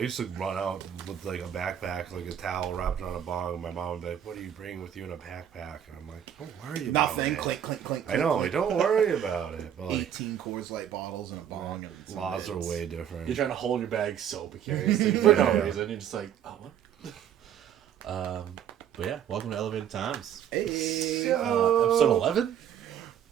used to run out with like a backpack, like a towel wrapped around a bong, and my mom would be like, "What are you bringing with you in a backpack?" And I'm like, "Don't worry about Nothing. it." Clink, clink, clink. I know. Clink. Don't worry about it. But like, 18 Coors Light bottles and a bong. And some laws are bits. way different. You're trying to hold your bag so precariously for no reason. You're just like, oh, what? But yeah, welcome to Elevated Times. Hey. Episode 11?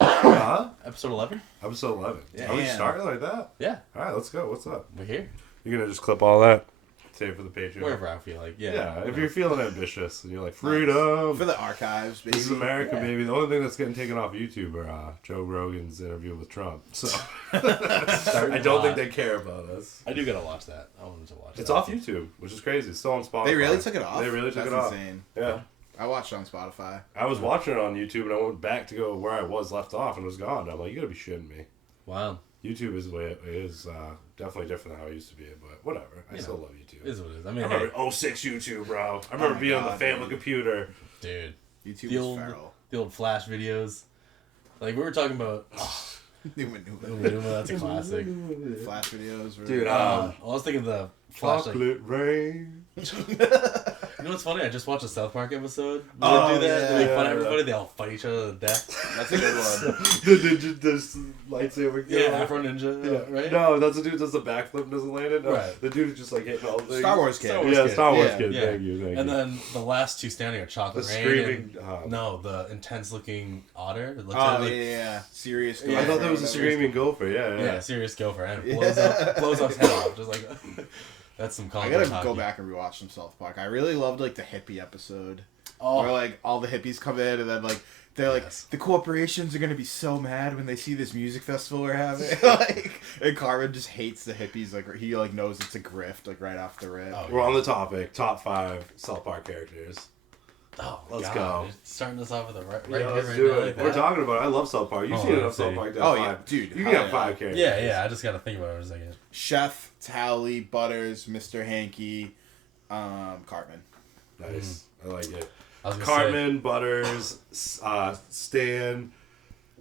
Huh? Episode 11? Episode 11. Yeah. Are we starting like that? Yeah. All right, let's go. What's up? We're here. You're gonna just clip all that, save it for the Patreon. Wherever I feel like. Yeah. Yeah, if you're feeling ambitious and you're like, freedom. For the archives, baby. This is America, baby. The only thing that's getting taken off YouTube are Joe Rogan's interview with Trump. So I don't think they care about us. I do gotta watch that. I wanted to watch it. It's off YouTube, which is crazy. It's still on Spotify. They really took it off? They really took That's it off. insane. Yeah. I watched it on Spotify. I was watching it on YouTube, and I went back to go where I was left off, and it was gone. I'm like, you gotta be shitting me. Wow. YouTube is the way it is. Definitely different than how it used to be, but whatever. I still love YouTube. It is what it is. I mean, I remember 06 YouTube, bro. I remember being on the family computer. dude. YouTube The is old, feral. the old Flash videos. Like, we were talking about... Numa. That's a classic. Flash videos. Were... Dude, I was thinking the Flash... Like, Chocolate rain. you know what's funny? I just watched a South Park episode. They do that. They make fun of everybody. They all fight each other to death. That's a good one. the ninja does lightsaber. Yeah, Afro Ninja, right? No, that's the dude that does the backflip and doesn't land it. No, Right. The dude is just like hitting all the things. Star Wars kid. Star Wars Yeah. kid. Yeah. Thank you. And then the last two standing are Chocolate The Rain. screaming, No, the intense-looking otter. It looks Oh, like, yeah. Serious. I thought that was a screaming gopher. Yeah. yeah, serious gopher. And it blows off his head off. Just like, that's some I comic gotta hockey. go back and rewatch some South Park. I really loved like the hippie episode. Oh. Where like all the hippies come in and then like they're like the corporations are gonna be so mad when they see this music festival we're having. Like, and Carmen just hates the hippies. Like he like knows it's a grift like right off the rip. Oh, We're on the topic. Top 5 South Park characters. Oh, Let's God. go. You're starting us off with a right Yeah, here, let's right do now. it. Like We're that. talking about it. I love South Park. You've Oh, seen enough let's South see. Park to Oh, have yeah, 5. dude, You can hell have yeah. 5 characters. Yeah. I just gotta think about it for a second. Chef, Tally, Butters, Mr. Hanky, Cartman. Nice. I like it. I was gonna Cartman, Butters, Stan.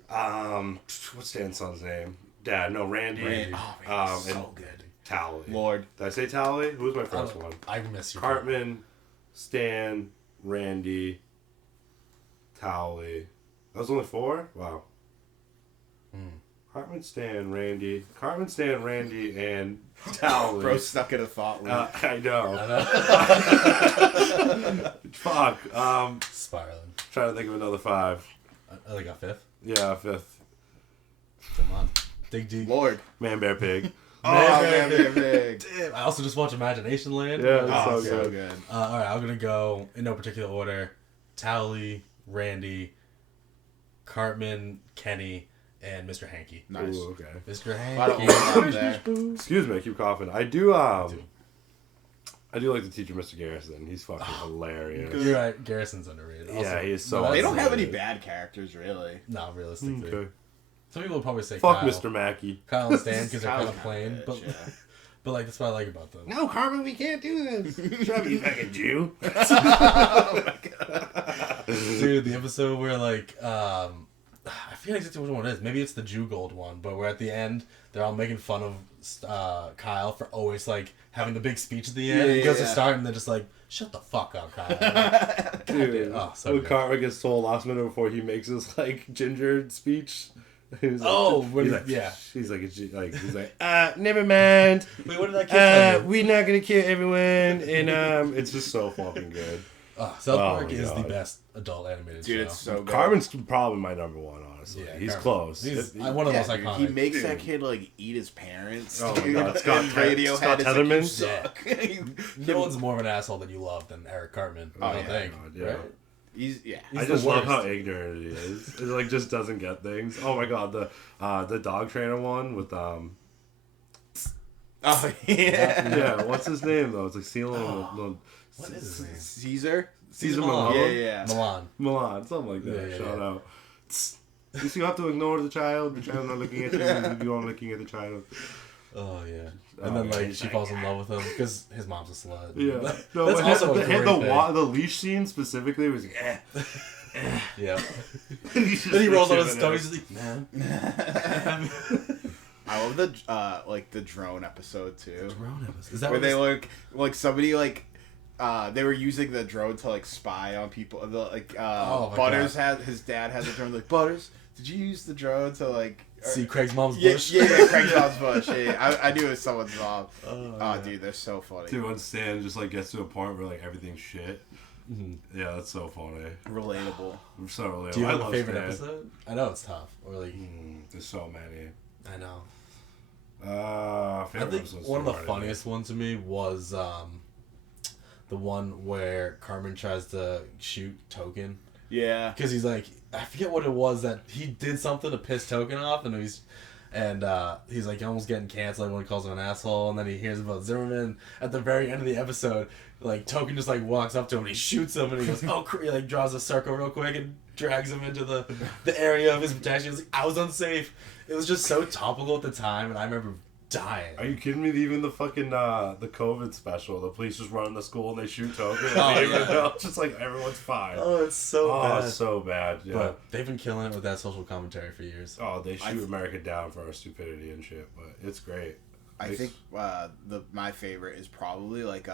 What's Stan's son's name? Dad. No, Randy. Oh man, so and good. Tally. Lord. Did I say Tally? Who was my say, first one? I miss you. Cartman, Stan, Randy, Tally. That was only 4? Wow. Cartman, Stan, Randy, and Tally. Bro stuck in a thought loop. I know. Fuck. Spiraling. Trying to think of another 5. I like a 5th. Yeah, 5th. Come on. Dig deep. Lord. Man, Bear, Pig. Oh, man, big. Damn, I also just watched Imagination Land. Yeah, Oh, so so good. good. Alright, I'm gonna go in no particular order. Tally, Randy, Cartman, Kenny, and Mr. Hanky. Nice. Ooh, okay. Mr. A lot of Hanky. overlap there. Excuse me, I keep coughing. I do like the teacher, Mr. Garrison. He's fucking hilarious. You're right, Garrison's underrated. Also, Yeah, he is so that's They don't have any underrated. bad characters, really. No, realistically. Okay. Some people would probably say Fuck Kyle. Mr. Mackey. Kyle and Stan because they're Kyle's kind of plain. kinda But, bitch, yeah. but like, that's what I like about them. No, Carmen, we can't do this. Shut up, you fucking Jew. Oh my god. Dude, the episode where like I feel exactly which one it is. Maybe it's the Jew Gold one, but where at the end they're all making fun of Kyle for always like having the big speech at the end. Yeah, and he goes to yeah. start and they're just like, "Shut the fuck up, Kyle." Dude, Oh, so when good. Cartman gets told last minute before he makes his like ginger speech. He's like, Oh, when he's he- like, yeah. He's like, never mind. Wait, what did that kid We're not gonna kill everyone, and it's just so fucking good. South Oh Park my is the God. best adult animated Dude, show. it's so good. Carmen's probably my number 1, honestly. Yeah, He's Carmen. close. He's If- one of the most dude, iconic. he makes Dude. that kid like eat his parents. Oh my dude. God, Scott And Te- Radiohead Scott is like, Tetherman? you suck. No one's more of an asshole that you love than Eric Cartman. I don't yeah, think. God, yeah. Right? He's I the just love worst. how ignorant he is. It like just doesn't get things. Oh my god, the dog trainer one with Oh yeah. yeah, what's his name though? It's like CeeLo. What is his name? Caesar. Caesar Milan. Milan. Yeah. Milan. Milan, something like that. Yeah, Shout yeah. out. You see, you have to ignore the child. The child's not looking at you. You are looking at the child. Oh yeah. Oh, And then yeah, like he's she like, falls in love with him because his mom's a slut. Yeah. That's No, but also a great thing. the leash scene specifically was like, Yeah. He's just Then he rolls on his shivering stomach. it. He's just like, man. I love the like the drone episode too. Drone episode. Is that where what they this- like somebody like they were using the drone to like spy on people. The Butters had his dad had the drone. Like, Butters, did you use the drone to like see Craig's mom's yeah, bush? Yeah, Craig's mom's bush. Yeah, I knew it was someone's mom. Yeah. Dude, they're so funny. Dude, when Stan just like gets to a point where like everything's shit. Mm-hmm. Yeah, that's so funny. Relatable. I'm so relatable. Do you have I a love favorite Stan. episode? I know it's tough. Or like, There's so many. I know. I I think one of the funniest ones to me was the one where Carmen tries to shoot Token. Yeah. Because he's like, I forget what it was that he did something to piss Token off, and he's like almost getting canceled. Everyone calls him an asshole, and then he hears about Zimmerman at the very end of the episode. Like Token just like walks up to him and he shoots him, and he goes, "Oh!" He like draws a circle real quick and drags him into the area of his protection. He's like, I was unsafe. It was just so topical at the time, and I remember dying. Are you kidding me? Even the fucking the COVID special, the police just run in the school and they shoot Token. Oh, yeah. It's just like everyone's fine. Oh, it's so bad. It's so bad. Yeah. But they've been killing it with that social commentary for years. Oh, they shoot America down for our stupidity and shit, but it's great. I think my favorite is probably like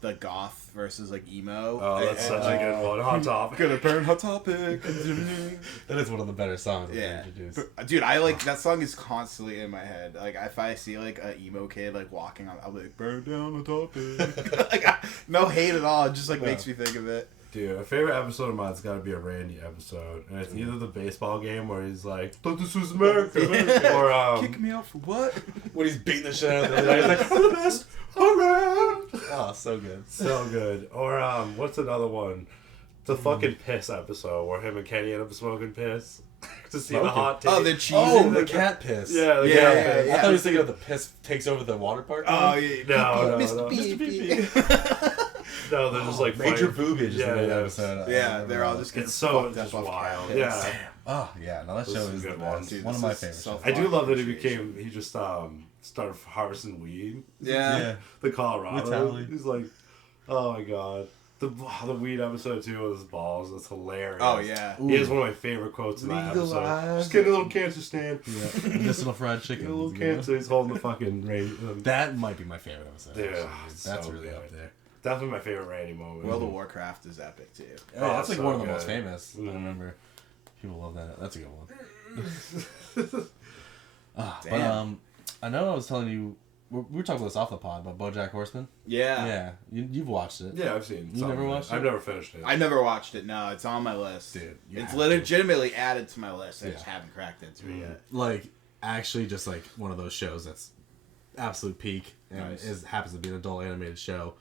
the goth versus like emo. Oh, that's such a good one. Hot Topic. Gonna burn Hot Topic. That is one of the better songs that Yeah, they introduced. but, dude, I like that song is constantly in my head. Like if I see like a emo kid like walking on, I'll be like, burn down the topic. Like no hate at all. It just like makes me think of it. Dude, a favorite episode of mine's got to be a Randy episode, and it's either the baseball game where he's like, "Thought this was America," or Kick me out for what? When he's beating the shit out of the other guy, he's like, "I'm the best around." Oh, so good. So good. Or what's another one? The fucking piss episode where him and Kenny end up smoking piss to see the Smoking? hot take. Oh, the cheese. Oh, the cat piss. Yeah, the Yeah, cat yeah, piss. I thought he was thinking of the piss takes over the water park. Oh yeah. No, Mr. no. Beep, Mr. Beep beep. No, they're just like Major fighting. boobage is Yeah, in that yeah. episode. Yeah, they're all just getting It's so fucked just up off wild. cat Yeah. piss. Oh yeah, no, that Those show are is the good best. ones. Dude, One of this my is favorites. so I do love that he Appreciation. he just started harvesting weed. Yeah. The Colorado. Mentality. He's like, oh my god. The weed episode too with his balls. That's hilarious. Oh yeah. He has one of my favorite quotes in that episode. Legalize. Just getting a little cancer stand. Yeah. Medicinal fried chicken. A little cancer. He's holding the fucking That might be my favorite episode. Yeah, actually. it's That's so really good. up there. Definitely my favorite Randy moment. World of Warcraft is epic too. Oh, that's like so one of the good. most famous. Mhm. I remember. People love that. That's a good one. But Damn. I know I was telling you we were talking about this off the pod, but BoJack Horseman. Yeah. Yeah, you've watched it. Yeah, I've seen. You some never of it. watched it? I've never finished it. I never watched it. No, it's on my list. Dude, you It's have to. legitimately added to my list. I just Yeah. haven't cracked into it yet. Like actually, just like one of those shows that's absolute peak and Nice. happens to be an adult animated show.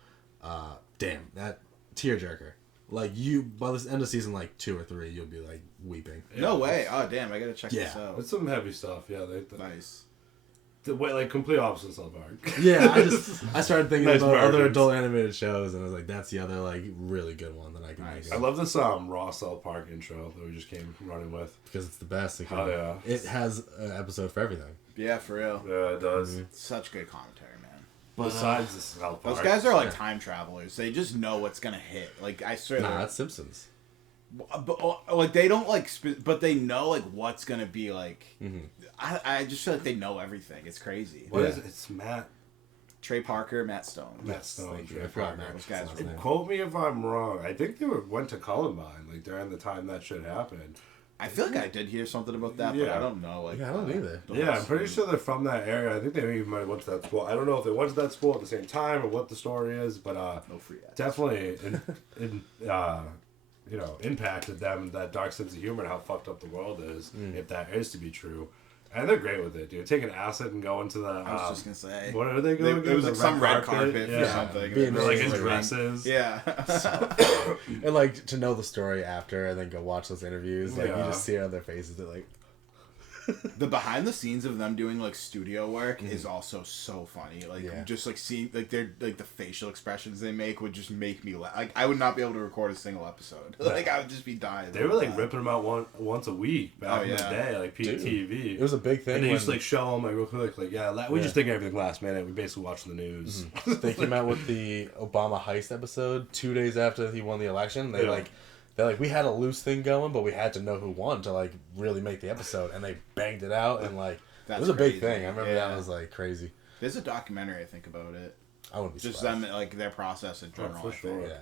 Damn, that tearjerker. Like you by the end of season like 2 or 3, you'll be like weeping. No way. Oh damn! I gotta check this Yeah. out. It's some heavy stuff. Yeah, Nice. the way like complete opposite of South Park. Yeah, I started thinking Nice about other margins. adult animated shows, and I was like, that's the other like really good one that I can Nice. think I of love this raw South Park intro that we just came running with. because it's the best. It, Oh, yeah. it has an episode for everything. Yeah, for real. Yeah, it does. Such good commentary, man. But, Besides this South Park, Those guys are like time travelers. They just know what's gonna hit. Like I swear. Nah, that's Simpsons. But like they don't like, but they know like what's gonna be like. Mhm. I just feel like they know everything. It's crazy. What Yeah. is it? It's Matt Trey Parker, Matt Stone. Matt Stone. Thank you. Trey I forgot Parker. Matt Those guys Stone's are- name. Quote me if I'm wrong. I think they went to Columbine like during the time that shit happened. I feel like I did hear something about that, but Yeah. I don't know. Like Yeah, I don't either. the Yeah, whole I'm pretty story. sure they're from that area. I think they maybe might have went to that school. I don't know if they went to that school at the same time or what the story is, but No free ads. definitely impacted them, that dark sense of humor and how fucked up the world is, if that is to be true. And they're great with it, dude. Taking acid and going to the I was just gonna say. what are they going? It was The like some red carpet yeah. or something. Being They're like in Like, dresses. Yeah. And like to know the story after and then go watch those interviews, like you Yeah. just see it on their faces. They're like, The behind the scenes of them doing like studio work is also so funny. Like Yeah. just like seeing like their like the facial expressions they make would just make me laugh. Like I would not be able to record a single episode. Like I would just be dying. They were like ripping them out once a week back in the yeah. day, like Dude. PTV. it was a big thing. And they when used to like show them like real quick, like we Yeah. just think everything last minute. We basically watch the news. they came out with the Obama heist episode 2 days after he won the election. They're like, we had a loose thing going, but we had to know who won to like really make the episode, and they banged it out, and like That's it was a big crazy. thing. I remember that was like crazy. There's a documentary I think about it. I wouldn't be Just surprised. them like their process in general. for sure. Yeah,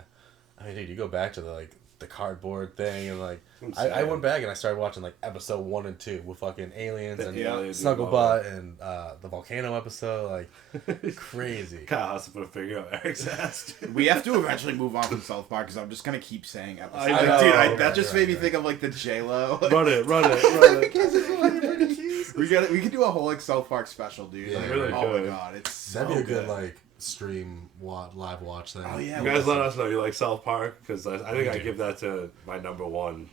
I mean, dude, you go back to the cardboard thing, and like Insane. I went back and I started watching like episode 1 and 2 with fucking aliens The and aliens Snugglebutt and the volcano episode, like crazy. Kyle has to put a finger up Eric's ass. Dude. We have to eventually move on from South Park because I'm just gonna keep saying episodes. I know. Dude, that Right, just right, made me right. think of like the J-Lo. Run it. We can do a whole like South Park special, dude. Yeah, Like, really oh my could. god, it's so That'd be a good like stream live watch thing. Oh yeah, You guys let us know you like South Park because I think I give that to my number one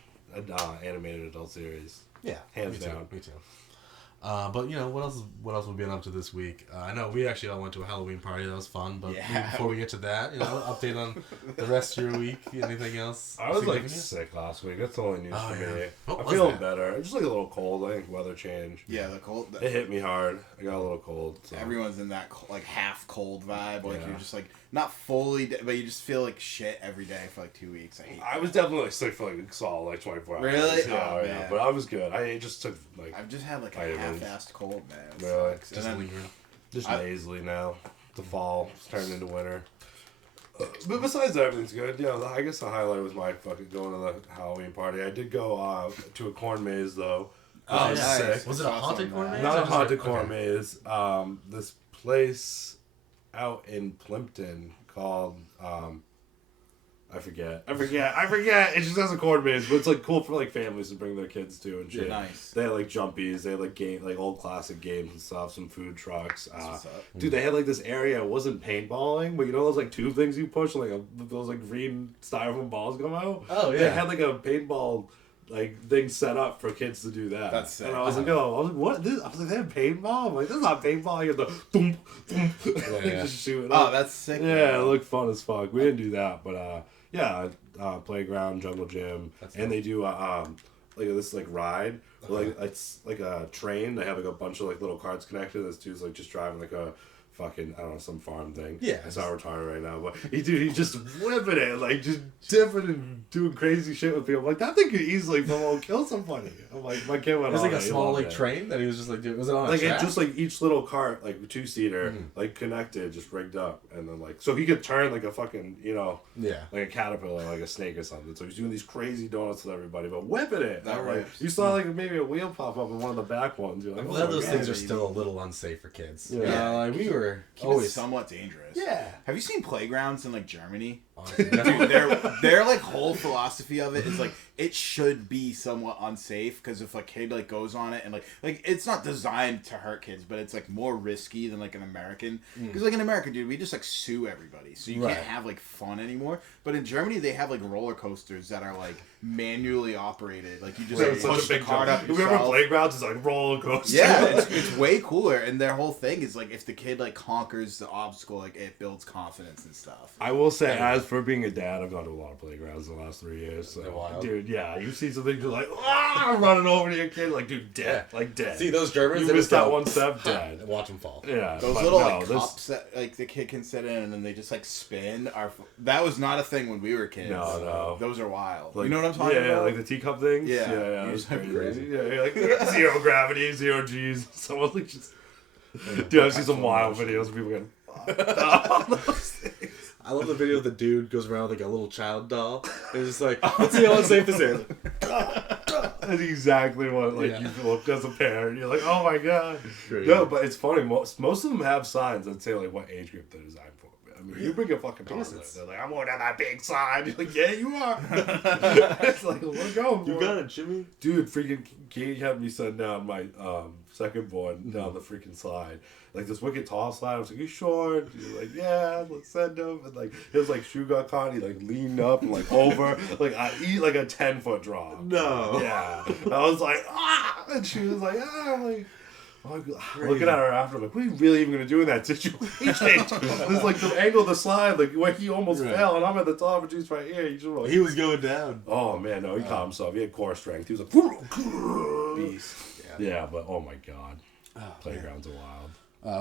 animated adult series. Yeah, Hands me down. Too, me too. But you know what else we've been up to this week? I know we actually all went to a Halloween party. That was fun. But Yeah. before we get to that, you know, update on the rest of your week. Anything else? I was like significant? sick last week. That's the only news Oh, for yeah. me. What I'm was feeling that? better. Just like a little cold. I think weather change. Yeah, the cold. It hit me hard. I got a little cold. So. Everyone's in that like half cold vibe. Like Yeah. you're just like not fully, but you just feel like shit every day for like 2 weeks. I hate. I was definitely like, sick for like solid like 24 hours. Really? Yeah, Oh, yeah. man. But I was good. I just took like I've just had like a vitamins. half-assed cold, man. It Really? sucks. Just And then, lingering. just I- nasally now. The fall. It's turning into winter. But besides that, everything's good. Yeah, I guess the highlight was my fucking going to the Halloween party. I did go to a corn maze though. Oh, which was nice. sick. Was it a haunted corn maze? Not or a just haunted like- corn okay. maze. This place out in Plimpton called I forget. It just has a corn maze, but it's like cool for like families to bring their kids to and shit. Yeah, nice. They had like jumpies, they had like old classic games and stuff, some food trucks. What's up? Dude, they had like this area. It wasn't paintballing, but you know those like tube things you push, like those like green styrofoam balls come out. Oh, They yeah. had like a paintball like thing set up for kids to do that. That's sick. And I was like, what? This? I was like, they have paintball. I'm like, this is not paintball. You have to boom, boom, Yeah. just shoot it. Oh, up. that's sick. Yeah, man. it looked fun as fuck. We didn't do that, but yeah, playground, jungle gym, That's and they do like this like ride, like it's like a train. They have like a bunch of like little carts connected. This dude's like just driving like a fucking I don't know some farm thing. Yeah. it's not retarded right now, but he's just whipping it, like just dipping and doing crazy shit with people. I'm like that thing could easily kill somebody. I'm like my kid went. It was on like a it. He small loved like it. train that he was just like doing. Was it on a Like track? it just like each little cart, like 2-seater, like connected, just rigged up, and then like so he could turn like a fucking yeah. like a caterpillar, like a snake or something. So he's doing these crazy donuts with everybody, but whipping it. That I'm like, rips. you saw like maybe a wheel pop up in one of the back ones. You're like, I'm oh glad my those God. things are baby. still a little unsafe for kids. Yeah. Yeah, like we were Keep it always. somewhat dangerous. Yeah. Have you seen playgrounds in like Germany? Honestly, Dude, definitely. their like whole philosophy of it is like it should be somewhat unsafe because if a kid like goes on it and like it's not designed to hurt kids, but it's like more risky than like an American. Because like in America, dude, we just like sue everybody, so you Right. can't have like fun anymore. But in Germany, they have like roller coasters that are like manually operated. Like you just So like, it's such push a the big cart jump. up If we ever yourself. playgrounds, it's like roller coaster. Yeah, it's way cooler, and their whole thing is like if the kid like conquers the obstacle, like it builds confidence and stuff. I will say, as for being a dad, I've gone to a lot of playgrounds in the last 3 years. They're So, wild. dude, yeah, you see something you're like, running over to your kid, like, dude, dead, like dead. See those Germans? You they missed just that go, one step, dead. and watch them fall. Yeah, Those but little no, like this- cups that like the kid can sit in and then they just like spin are that was not a thing when we were kids. No. Those are wild. Like, you know what I'm talking yeah, about? Yeah, like the teacup things. Yeah. yeah, You it's just have crazy. crazy. Yeah, you're like 0 gravity, 0 G's. Someone like just. Dude, I've seen some wild videos of people getting fucked up on those things. I love the video of the dude goes around with like a little child doll. And it's just like, let's see how unsafe this is. That's exactly what Yeah. you look as a parent. You're like, oh my god. Crazy. No, but it's funny. Most of them have signs that say like what age group they're designed for. I mean, you bring a fucking toddler, they're like, I'm going down that big sign. You're like, yeah, you are. It's like, let's go. You boy. got it, Jimmy. Dude, freaking Katie had me send down my second board down the freaking slide. Like this wicked tall slide. I was like, you sure? And she's like, yeah, let's send him. And like his like shoe got caught. And he like leaned up and like over. Like I eat like a 10-foot drop. No. Yeah. I was like, and she was like, looking at her after, like, what are you really even gonna do in that situation? This like the angle of the slide, like where he almost Right. fell, and I'm at the top, and she's right here. You just like, He was going down. oh man, no, he caught himself. He had core strength. He was like, Beast. yeah, but oh my god, Oh, playgrounds are wild.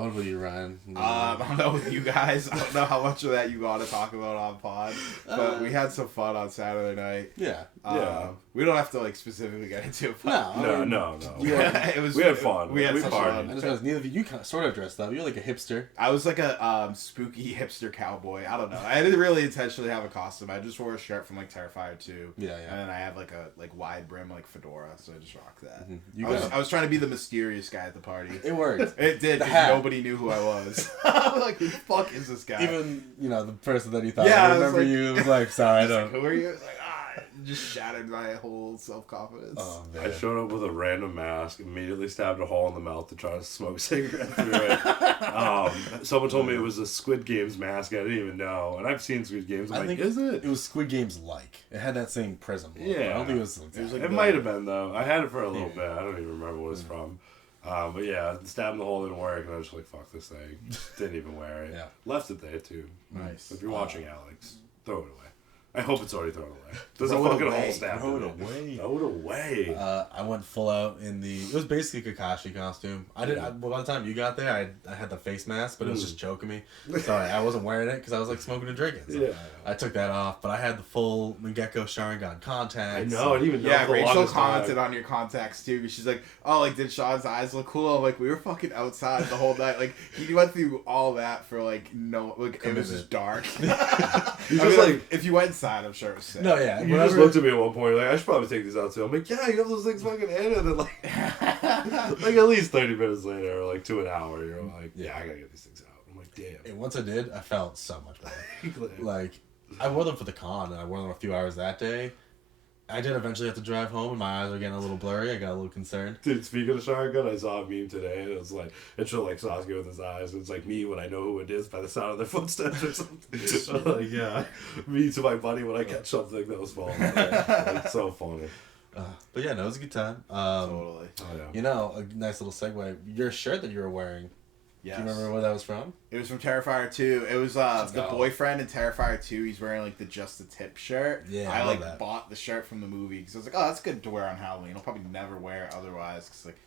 what about you, Ryan? I don't know with you guys. I don't know how much of that you got to talk about on pod, but we had some fun on Saturday night. Yeah. Yeah. We don't have to like specifically get into it. But No. Yeah, it was. We had fun. We had We such partied. I fun. just realized neither of you sort of dressed up. You're like a hipster. I was like a spooky hipster cowboy. I don't know. I didn't really intentionally have a costume. I just wore a shirt from like Terrifier 2. Yeah. And then I had like a wide brim like fedora, so I just rocked that. Mm-hmm. I was trying to be the mysterious guy at the party. It worked. It did. The 'Cause hat. nobody knew who I was. Like, who the fuck is this guy? Even the person that you thought Yeah, I I was remember like- you was like, sorry, I He's like, don't. who are you? It's like, just shattered my whole self-confidence. Oh I man. showed up with a random mask, immediately stabbed a hole in the mouth to try to smoke a cigarette through it. Someone told me it was a Squid Games mask. I didn't even know. And I've seen Squid Games. I'm like, is it? It was Squid Games like. It had that same prism look. Yeah. I don't think it was. Like, It might have been, though. I had it for a little bit. I don't even remember what it's from. But yeah, stabbing the hole didn't work, and I was just like, fuck this thing. Didn't even wear it. Yeah. Left it there, too. Nice. If you're watching, Alex, throw it away. I hope it's already thrown away. There's Throw a it fucking away. hole stabbed Throw in it it. away. Throw it away. I went full out in the. It was basically a Kakashi costume. By the time you got there, I had the face mask, but it was just choking me. So I wasn't wearing it because I was like smoking and drinking. So Yeah. I took that off, but I had the full Mangekyo Sharingan contacts. I know, I didn't even know. Yeah, for the Rachel longest time. commented on your contacts too, because she's like, "Oh, like did Sean's eyes look cool?" I'm like, we were fucking outside the whole night. Like he went through all that for like no, like it was just dark. You I just mean, like if you went inside, I'm sure it was sick. No, yeah. you whenever- just looked at me at one point, like I should probably take these out too. I'm like, yeah, you have those things fucking in, and then like at least 30 minutes later, or like to an hour, you're like, yeah, I gotta get these things out. I'm like, damn. And once I did, I felt so much better. Like, I wore them for the con, and I wore them a few hours that day. I did eventually have to drive home, and my eyes were getting a little blurry. I got a little concerned. Dude, speaking of Sharingan, I saw a meme today, and it was like, it showed like Sasuke with his eyes, and it's like me when I know who it is by the sound of their footsteps or something. I'm like, yeah, me to my buddy when I catch something that was falling. Like, so funny. But yeah, no, it was a good time. Totally. Oh, yeah. A nice little segue. Your shirt that you were wearing, Yes. do you remember where that was from? It was from Terrifier 2. It was the go. boyfriend in Terrifier 2. He's wearing like the Just the Tip shirt. Yeah, I I like love that. bought the shirt from the movie because I was like, oh, that's good to wear on Halloween. I'll probably never wear it otherwise because like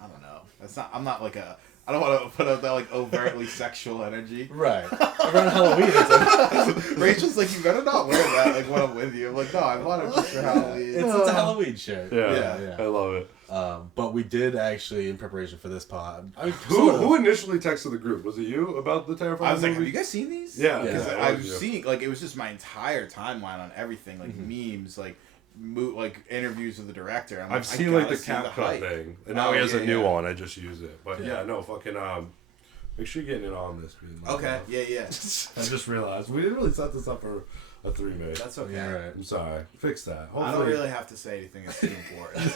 I don't know. I'm not like a. I don't want to put out that like overtly sexual energy. Right. Around Halloween, it's like, Rachel's like, you better not wear that like when I'm with you. I'm like, no, I want it just for Halloween. it's a Halloween shirt. Yeah, I love it. But we did actually, in preparation for this pod, I mean, Who initially texted the group? Was it you about the Terrifier I was like, have movie? you guys seen these? Yeah, Because yeah, I it was was you. seeing, like, it was just my entire timeline on everything, like memes, like interviews with the director. I'm I've I seen like gotta the see cap cut hype. thing, and now he has yeah, a new yeah. one. I just use it, but yeah, no, fucking make sure you're getting in on this. Man. Okay, yeah. I just realized we didn't really set this up for a 3-mate. That's okay. Yeah, right. I'm sorry. Fix that. I don't Hopefully- really have to say anything that's too important.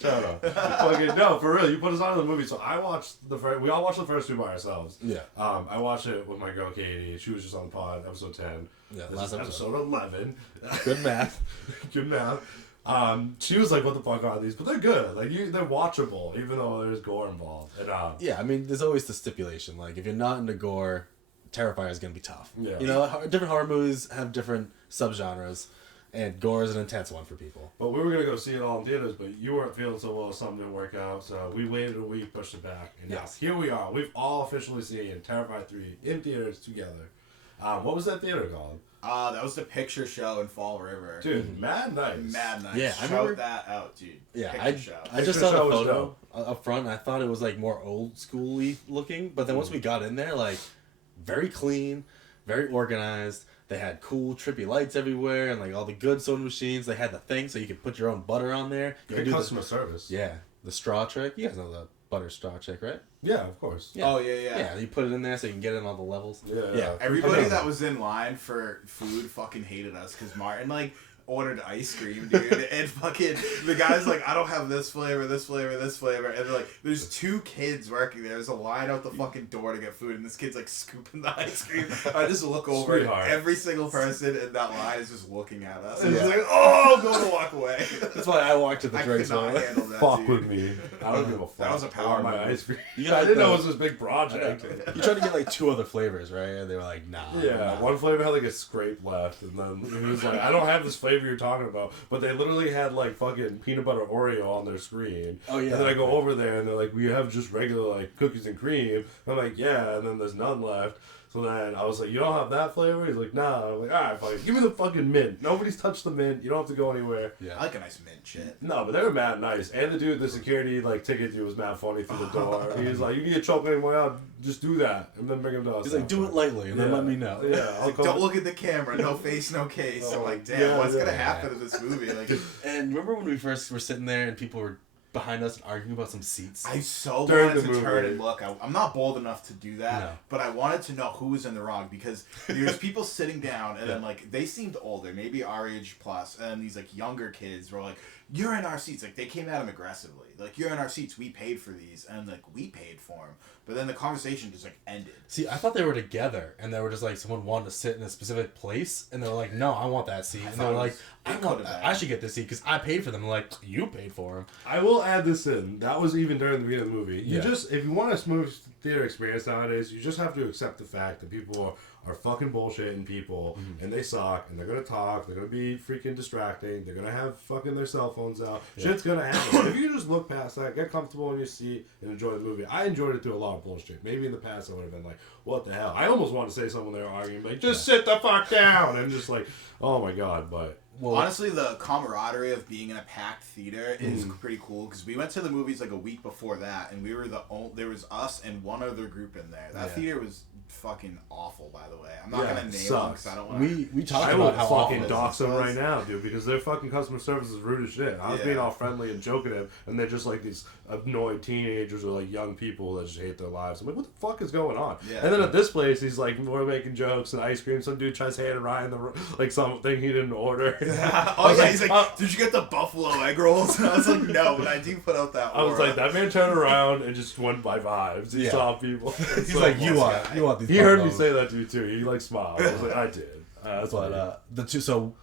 Shut up. Fucking no, for real. You put us on in the movie, so I watched the first. We all watched the first two by ourselves. Yeah. I watched it with my girl Katie. She was just on the pod, episode 10. Yeah, This last is episode. episode 11. Good math. Good math. She was like, "What the fuck are these?" But they're good. Like they're watchable, even though there's gore involved. And Yeah, I mean, there's always the stipulation. Like, if you're not into gore, Terrifier is gonna be tough. Yeah. You know, different horror movies have different subgenres, and gore is an intense one for people. But we were gonna go see it all in theaters, but you weren't feeling so well, something didn't work out, so we waited a week, pushed it back, and Yes. here we are. We've all officially seen Terrifier 3 in theaters together. What was that theater called? That was the picture show in Fall River. Dude, mad nice. Mad nice. Yeah, I Shout remember- that out, dude. Yeah, Picture show. I just Picture saw the show was photo up front, and I thought it was like more old schooly looking. But then once we got in there, like very clean, very organized. They had cool trippy lights everywhere, and like all the good soda machines. They had the thing so you could put your own butter on there. You Great could do customer service. yeah, the straw trick. You guys know the butter straw trick, right? Yeah, of course. Yeah. Oh, yeah. Yeah, you put it in there so you can get it on all the levels. Yeah. Everybody Okay. that was in line for food fucking hated us because Martin like ordered ice cream, dude, and fucking the guy's like, I don't have this flavor, this flavor, this flavor, and they're like, there's 2 kids working there. There's a line out the fucking door to get food, and this kid's like scooping the ice cream. I just look over, and Sweetheart. every single person in that line is just looking at us. Yeah. And he's like, oh, I'm going to walk away. That's why I walked to the I drinks. could not one. handle that. Fuck dude. with me. I don't give a fuck. That was a I power want my move. ice cream. You I got didn't know the- it was this big project. You tried to get like 2 other flavors, right? And they were like, nah. Yeah, nah. one flavor had like a scrape left, and then it was like, I don't have this flavor you're talking about, but they literally had like fucking peanut butter Oreo on their screen. Oh, yeah. And then I go over there, and they're like, we have just regular like cookies and cream. I'm like, yeah, and then there's none left. So So then I was like, you don't have that flavor? He's like, nah. I'm like, alright, fine. Give me the fucking mint. Nobody's touched the mint. You don't have to go anywhere. I like a nice mint shit. No, but they were mad nice. And the dude, the security ticket dude was mad funny through the door. He was like, you can get chocolate anywhere out, just do that. And then bring him to us. He's like, do it lightly and then let me know. Yeah. Like, don't look at the camera. No face, no case. I'm like, damn, what's gonna happen in this movie? Like, and remember when we first were sitting there and people were behind us arguing about some seats? I so During wanted the to movie. turn and look. I'm not bold enough to do that, No. but I wanted to know who was in the wrong because there's people sitting down and then like they seemed older, maybe our age plus, and these like younger kids were like, "You're in our seats." Like they came at him aggressively, like, "You're in our seats. We paid for these," and like we paid for them. But then the conversation just like ended. See, I thought they were together, and they were just like someone wanted to sit in a specific place, and they were like, "No, I want that seat," and they were like, "I should get this seat because I paid for them." I'm like, "You paid for them." I will add this in. That was even during the beginning of the movie. You Yeah. just, if you want a smooth theater experience nowadays, you just have to accept the fact that people are fucking bullshitting people, and they suck, and they're gonna talk, they're gonna be freaking distracting, they're gonna have fucking their cell phones out. Shit's gonna happen. If you just look past that, get comfortable in your seat, and enjoy the movie. I enjoyed it through a lot of bullshit. Maybe in the past I would have been like, what the hell? I almost want to say something when they were arguing, like, just sit the fuck down, and just like, oh my god, but... Well, honestly, the camaraderie of being in a packed theater is pretty cool because we went to the movies like a week before that, and we were there was us and one other group in there. That theater was fucking awful, by the way. I'm not gonna name them because I don't want to. We talked I will about how awful fucking dox them right now, dude, because their fucking customer service is rude as shit. I was being all friendly and joking at them, and they're just like these annoyed teenagers or like young people that just hate their lives. I'm like, what the fuck is going on? Yeah. And then at this place, he's like, we're making jokes and ice cream. Some dude tries handing Ryan like something he didn't order. He's like, did you get the buffalo egg rolls? And I was like, no, but I do put out that. I was like, that man turned around and just went by vibes. He saw people. He's like, you want these. He heard me say that to you too. He like smiled. I was like, I did. That's But the two, so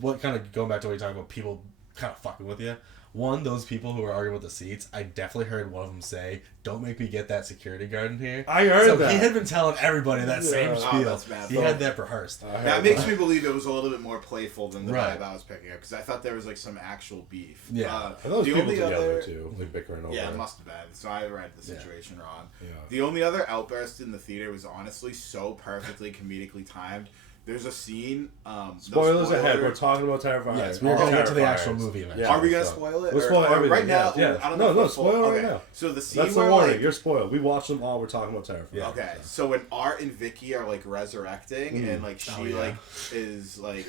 what kind of going back to what you're talking about, people kind of fucking with you. One, those people who were arguing with the seats, I definitely heard one of them say, "Don't make me get that security guard in here." I heard that. He had been telling everybody that same spiel. That's bad. He had that rehearsed. That makes me believe it was a little bit more playful than the Right. vibe I was picking up because I thought there was like some actual beef. Yeah. I thought it was the people only together other too, like bickering over. Yeah, it. it must have been. So I read the situation wrong. Yeah. The only other outburst in the theater was honestly so perfectly comedically timed. There's a scene. Spoilers ahead. We're talking about Terrifier. Yes, we're going to get to the actual movie eventually. Yeah, Are we gonna spoil it? We'll spoil everything. Right now? Yeah. I don't know. No, if we'll spoil spoil- right now. So the scene That's the where warning. like, You're spoiled. We watched them all. We're talking about Terrifier. Yeah. okay, so when Art and Vicky are like resurrecting and like she like is like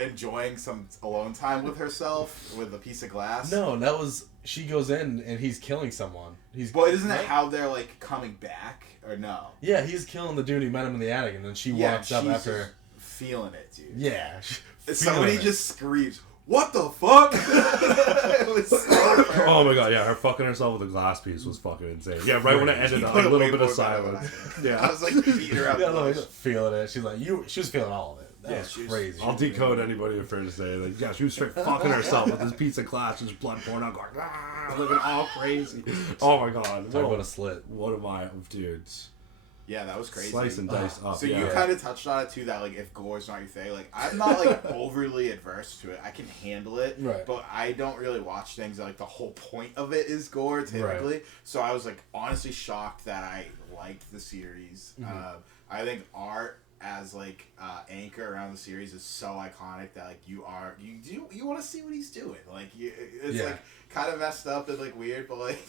enjoying some alone time with herself with a piece of glass. No, that was she goes in and he's killing someone. Well, isn't that how they're like coming back or no? Yeah, he's killing the dude who met him in the attic, and then she walks up she's after. just feeling it, dude. Yeah. Somebody feeling it. just screams, "What the fuck?" It was so perfect. Oh my god, yeah, her fucking herself with a glass piece was fucking insane. Yeah, right when it ended, She like, put a it little way bit more of better than silence. I did. I Yeah. was like beating her up. Yeah, the no, bush. he's feeling it. She's like, she was feeling all of it. That Yeah, was she was- crazy. I'll decode anybody afraid to say, like, yeah, she was straight fucking herself with this piece of glass, just blood pouring out, going, looking all crazy. Oh my god. Talk about a slit. What am I, dudes? Yeah, that was crazy. Slice and dice up. So yeah. you kind of touched on it too, that like if gore's not your thing, like I'm not like overly adverse to it. I can handle it, Right. but I don't really watch things that like the whole point of it is gore typically. So I was like honestly shocked that I liked the series. I think Art as like anchor around the series is so iconic that like you want to see what he's doing. Like it's like kind of messed up and like weird, but like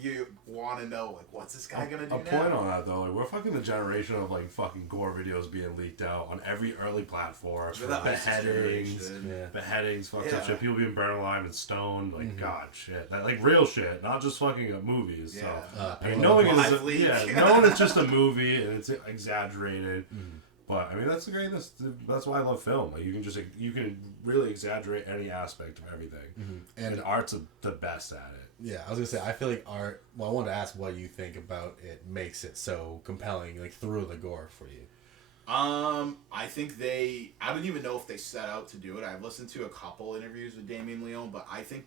you want to know like what's this guy gonna do A now? point on that though, like we're fucking the generation of like fucking gore videos being leaked out on every early platform. We're the ISIS Beheadings, generation. beheadings, fucked up Yeah. shit. People being burned alive and stoned. Like god, shit. Like real shit, not just fucking movies. So I mean, knowing Live leak. knowing it's just a movie and it's exaggerated. But I mean, that's the greatness. That's why I love film. Like you can really exaggerate any aspect of everything, and art's the best at it. Yeah, I was gonna say I feel like art. Well, I wanted to ask what you think about it makes it so compelling, like through the gore for you. I think I don't even know if they set out to do it. I've listened to a couple interviews with Damien Leone, but I think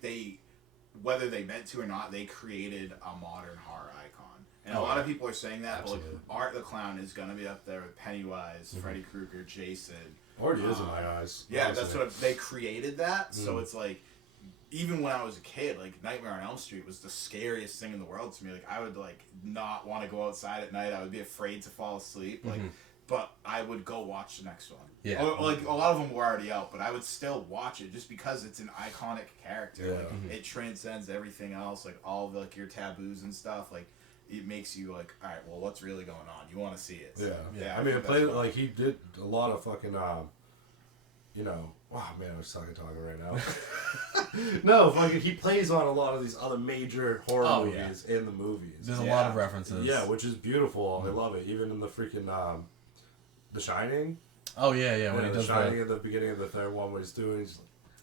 whether they meant to or not, they created a modern horror icon. And a lot of people are saying that, Absolutely. but like, Art the Clown is gonna be up there with Pennywise, Freddy Krueger, Jason. Already is in my eyes. Yeah, honestly. that's what they created that. So it's like, even when I was a kid, like Nightmare on Elm Street was the scariest thing in the world to me. Like I would like not want to go outside at night. I would be afraid to fall asleep. Like, but I would go watch the next one. Yeah. Or, like a lot of them were already out, but I would still watch it just because it's an iconic character. Yeah. Like it transcends everything else. Like all of like your taboos and stuff. Like it makes you like, all right, well, what's really going on? You want to see it. So, I mean, it played like he did a lot of fucking, you know. Wow, man, I'm talking right now. No, fucking, he plays on a lot of these other major horror movies in the movies. There's a lot of references. Yeah, which is beautiful. I love it. Even in the freaking The Shining. Oh yeah. When he The does Shining at the beginning of the third one, what he's doing, he's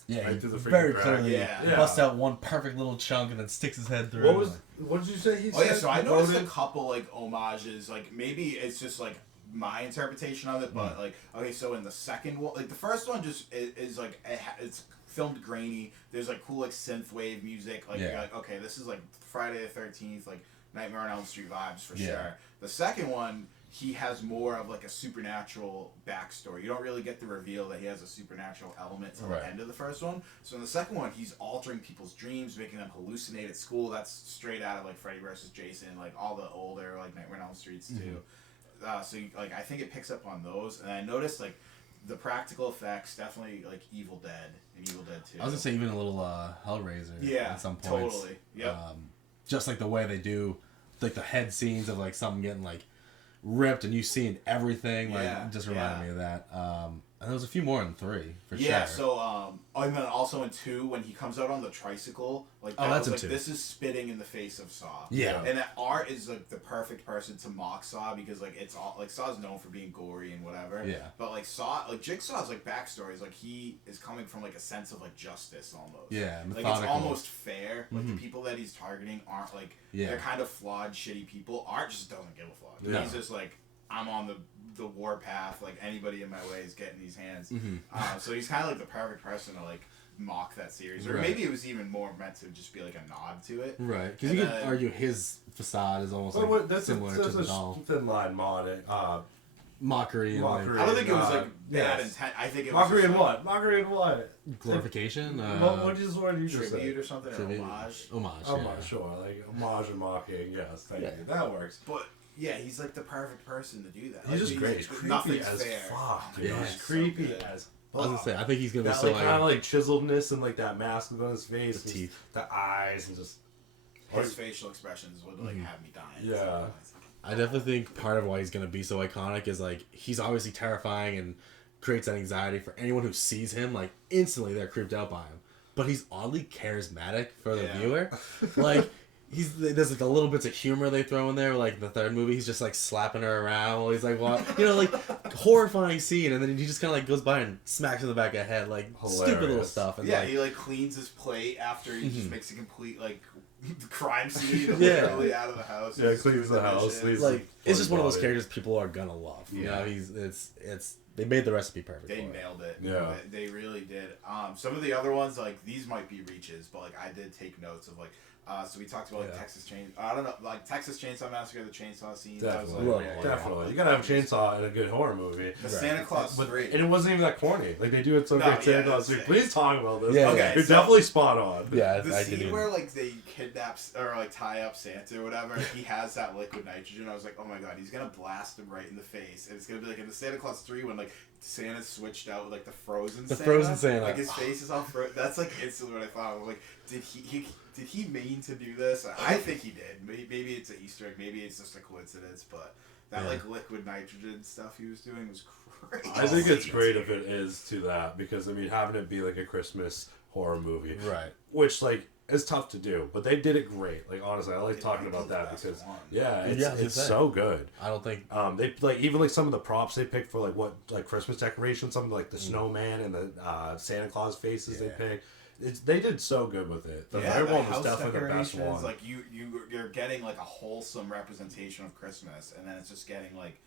yeah, right through the freaking very crack. clearly Yeah. busts out one perfect little chunk and then sticks his head through. What did you say? He Oh yeah, said? so I noticed a couple like homages. Like maybe it's just like my interpretation of it, but like okay, so in the second one, like the first one just is like it's filmed grainy. There's like cool like synthwave music. Like you're like, okay, this is like Friday the 13th, like Nightmare on Elm Street vibes for sure. The second one, he has more of like a supernatural backstory. You don't really get the reveal that he has a supernatural element till the end of the first one. So in the second one, he's altering people's dreams, making them hallucinate at school. That's straight out of like Freddy vs. Jason, like all the older like Nightmare on Elm Streets too. So like I think it picks up on those, and I noticed like the practical effects definitely like Evil Dead and Evil Dead 2. I was gonna say even a little Hellraiser. Yeah, at some points. totally. Yep. Just like the way they do, like the head scenes of like something getting like ripped and you seeing everything, like just reminded me of that. And there was a few more in 3 for sure. Yeah, so and then also in 2 when he comes out on the tricycle, like that that's was in like 2. this is spitting in the face of Saw. Yeah. And that art is like the perfect person to mock Saw because like it's all like Saw's known for being gory and whatever. Yeah. But like Saw, like Jigsaw's like backstory is like he is coming from like a sense of like justice almost. Yeah, like methodical. it's almost fair. Like the people that he's targeting aren't like they're kind of flawed, shitty people. Art just doesn't give a fuck. Yeah. He's just like I'm on the war path, like anybody in my way is getting these hands. So he's kind of like the perfect person to like mock that series, or maybe it was even more meant to just be like a nod to it. Right, because you could argue his facade is almost like that's similar to the doll. Thin line modding. Mockery. And Mockery. like, I don't think it was like bad yes. intent. I think it was Mockery just, and like, what? Mockery and what? glorification. What is the word you just tribute said? or something, Tribute. or homage. Homage. I'm yeah. not sure. Like homage and mocking. Yes, thank you. That works. But yeah, he's like the perfect person to do that. He's like, just great. He's creepy nothing's as fair. fuck. Dude. Yeah. He's creepy So good. as I was gonna say, I think he's gonna be that so like kind of like chiseledness and like that mask on his face, The and teeth. the eyes, and just His facial expressions would like have me dying. Yeah. I definitely think part of why he's gonna be so iconic is like he's obviously terrifying and creates that anxiety for anyone who sees him. Like instantly, they're creeped out by him. But he's oddly charismatic for the viewer. Like there's like a little bits of humor they throw in there. Like the third movie, he's just like slapping her around while he's like, what, you know, like horrifying scene, and then he just kind of like goes by and smacks her in the back of the head, like stupid little stuff. And yeah, like, he like cleans his plate after he just makes a complete like crime scene Yeah. out of the house. Yeah, Just cleans doing the house, dishes. leaves like it's just one of those body. characters people are gonna love. You know, it's they made the recipe perfect. They for it. nailed it. Yeah. They really did. Some of the other ones, like, these might be reaches, but, like, I did take notes of, like, so we talked about, like, Texas Chainsaw. I don't know, like, Texas Chainsaw Massacre, the chainsaw scene. Definitely. That was, like, Definitely. You gotta have a chainsaw in a good horror movie. The Santa Claus 3. And it wasn't even that corny. Like, they do it so No, great. yeah, Santa Claus that's 3. sick. Please talk about this. Yeah, Okay, You're so- definitely spot on. Yeah, The I scene didn't. where, like, they kidnap, or, like, tie up Santa or whatever, he has that liquid nitrogen. I was like, oh my god, he's gonna blast him right in the face. And it's gonna be like in the Santa Claus 3 when, like, Santa switched out with, like, the frozen Santa. frozen Santa. Like, his face is all frozen. That's, like, instantly what I thought. I was like, did he mean to do this? I think he did. Maybe it's an Easter egg. Maybe it's just a coincidence. But that, like, liquid nitrogen stuff he was doing was crazy. I think it's great if it is to that, because, I mean, having it be, like, a Christmas horror movie. Right. Which, like, is tough to do. But they did it great. Like, honestly, I like It talking might be about the that best because, one. it's so good. I don't think. They like even like some of the props they picked for like Christmas decorations, something like the snowman and the Santa Claus faces they picked. They did so good with it. The third the one was house definitely the best decorations, one. Like you're getting like a wholesome representation of Christmas, and then it's just getting like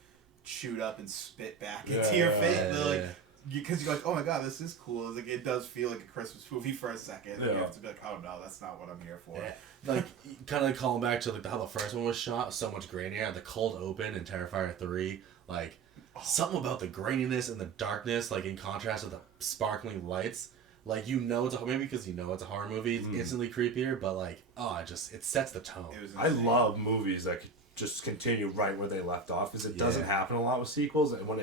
chewed up and spit back into your face. Because you're like, oh my god, this is cool. It's like it does feel like a Christmas movie for a second. And you have to be like, oh no, that's not what I'm here for. Yeah. Like kind of calling back to like how the first one was shot, so much grainier. The cold open in Terrifier 3, like something about the graininess and the darkness, like in contrast with the sparkling lights. like it's a horror movie because it's a horror movie. It's instantly creepier, but like it sets the tone. I love movies that just continue right where they left off because it doesn't happen a lot with sequels, and when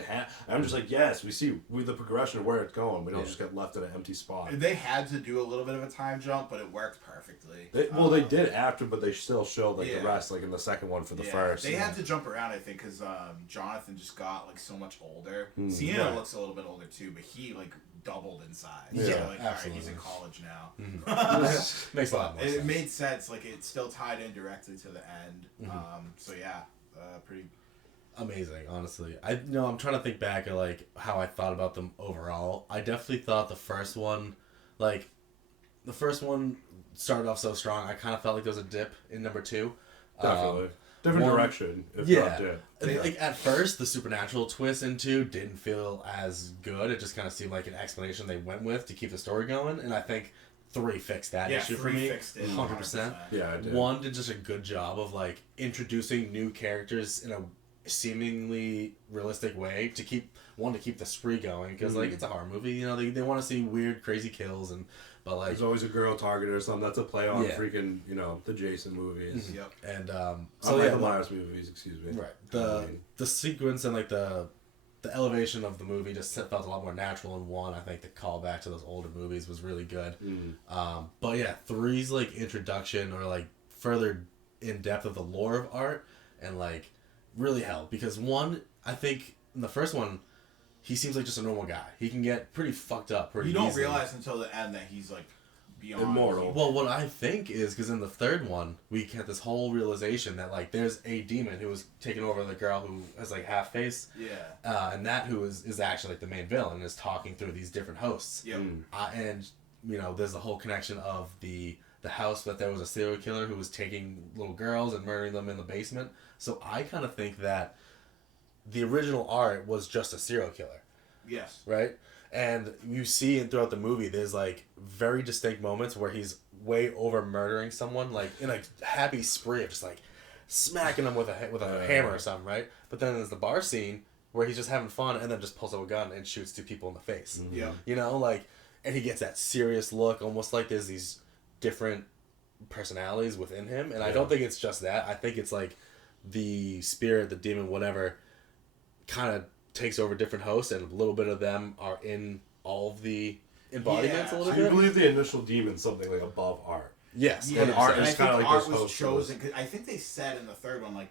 I'm just like, yes, we see the progression of where it's going. We don't just get left in an empty spot. They had to do a little bit of a time jump, but it worked perfectly. They did after, but they still showed like the rest, like in the second one for the first. They had to jump around, I think, because Jonathan just got like so much older. Sienna looks a little bit older too, but he like doubled in size. Yeah, so, like, absolutely. All right, he's in college now. Makes a lot more sense. It made sense. Like it still tied in directly to the end. So yeah. Pretty amazing, honestly. I'm trying to think back at like how I thought about them overall. I definitely thought the first one started off so strong. I kind of felt like there was a dip in number 2. Definitely different direction. If not dip. Like at first, the supernatural twist in 2 didn't feel as good. It just kind of seemed like an explanation they went with to keep the story going, and I think 3 fixed that issue for me, 100%. Yeah, I did. 1 did just a good job of like introducing new characters in a seemingly realistic way to keep the spree going because like it's a horror movie. They want to see weird, crazy kills but like there's always a girl targeted or something. That's a play on freaking the Jason movies. Yep. And the Myers movies, excuse me. Right. The sequence and like the elevation of the movie just felt a lot more natural in 1. I think the callback to those older movies was really good. But yeah, 3's like introduction or like further in depth of the lore of art and like really helped because 1, I think in the first one, he seems like just a normal guy. He can get pretty fucked up pretty easily. You don't realize until the end that he's like beyond immortal. Well, what I think is because in the third one, we get this whole realization that like there's a demon who was taking over the girl who has like half face. Yeah. And that who is actually like the main villain and is talking through these different hosts. Yep. And there's the whole connection of the house that there was a serial killer who was taking little girls and murdering them in the basement. So I kind of think that the original art was just a serial killer. Yes. Right? And you see throughout the movie, there's like very distinct moments where he's way over murdering someone, like in a happy spree of just like smacking them with a hammer or something, right? But then there's the bar scene where he's just having fun and then just pulls out a gun and shoots 2 people in the face. Yeah. And he gets that serious look, almost like there's these different personalities within him. And I don't think it's just that. I think it's like the spirit, the demon, whatever, kind of takes over different hosts, and a little bit of them are in all of the embodiments a little So bit. you believe the initial demon's something like above art? Yes. Yeah, And art and is I think kinda like art this was host chosen. Cause I think they said in the third one, like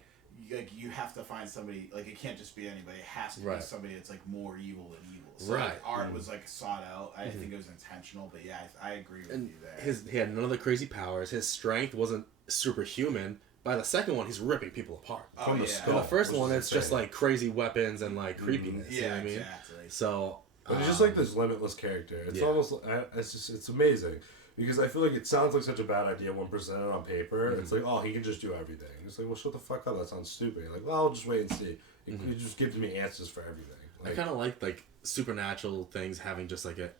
you have to find somebody. Like it can't just be anybody. It has to be somebody that's like more evil than evil. So like, art was like sought out. I think it was intentional, but yeah, I agree with you there. He had none of the crazy powers. His strength wasn't superhuman. By the second one, he's ripping people apart. From the skull. In the first one, it's just like crazy weapons and like creepiness. Yeah, You know what I mean? exactly. So, But he's just like this limitless character. It's almost, it's amazing. Because I feel like it sounds like such a bad idea when presented on paper. It's like, oh, he can just do everything. It's like, well, shut the fuck up. That sounds stupid. You're like, well, I'll just wait and see. It just gives me answers for everything. I kind of like supernatural things having just like a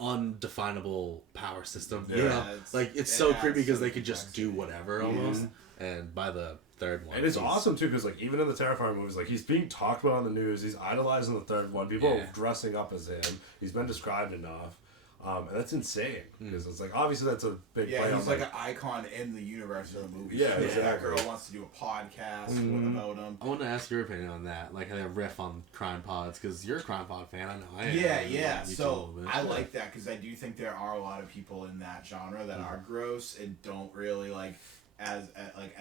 undefinable power system. Yeah. You know? It's so creepy because they could just do whatever almost. And by the third one, and it's awesome too because like even in the Terrifier movies, like he's being talked about on the news. He's idolized in the third one. People are dressing up as him. He's been described enough. And that's insane because it's like obviously that's a big play he's on, like an icon in the universe of the movie. Yeah, exactly. That exactly. girl wants to do a podcast about him. I want to ask your opinion on that, like a riff on crime pods, because you're a crime pod fan. I know I am. Yeah. So I like that because I do think there are a lot of people in that genre that are gross and don't really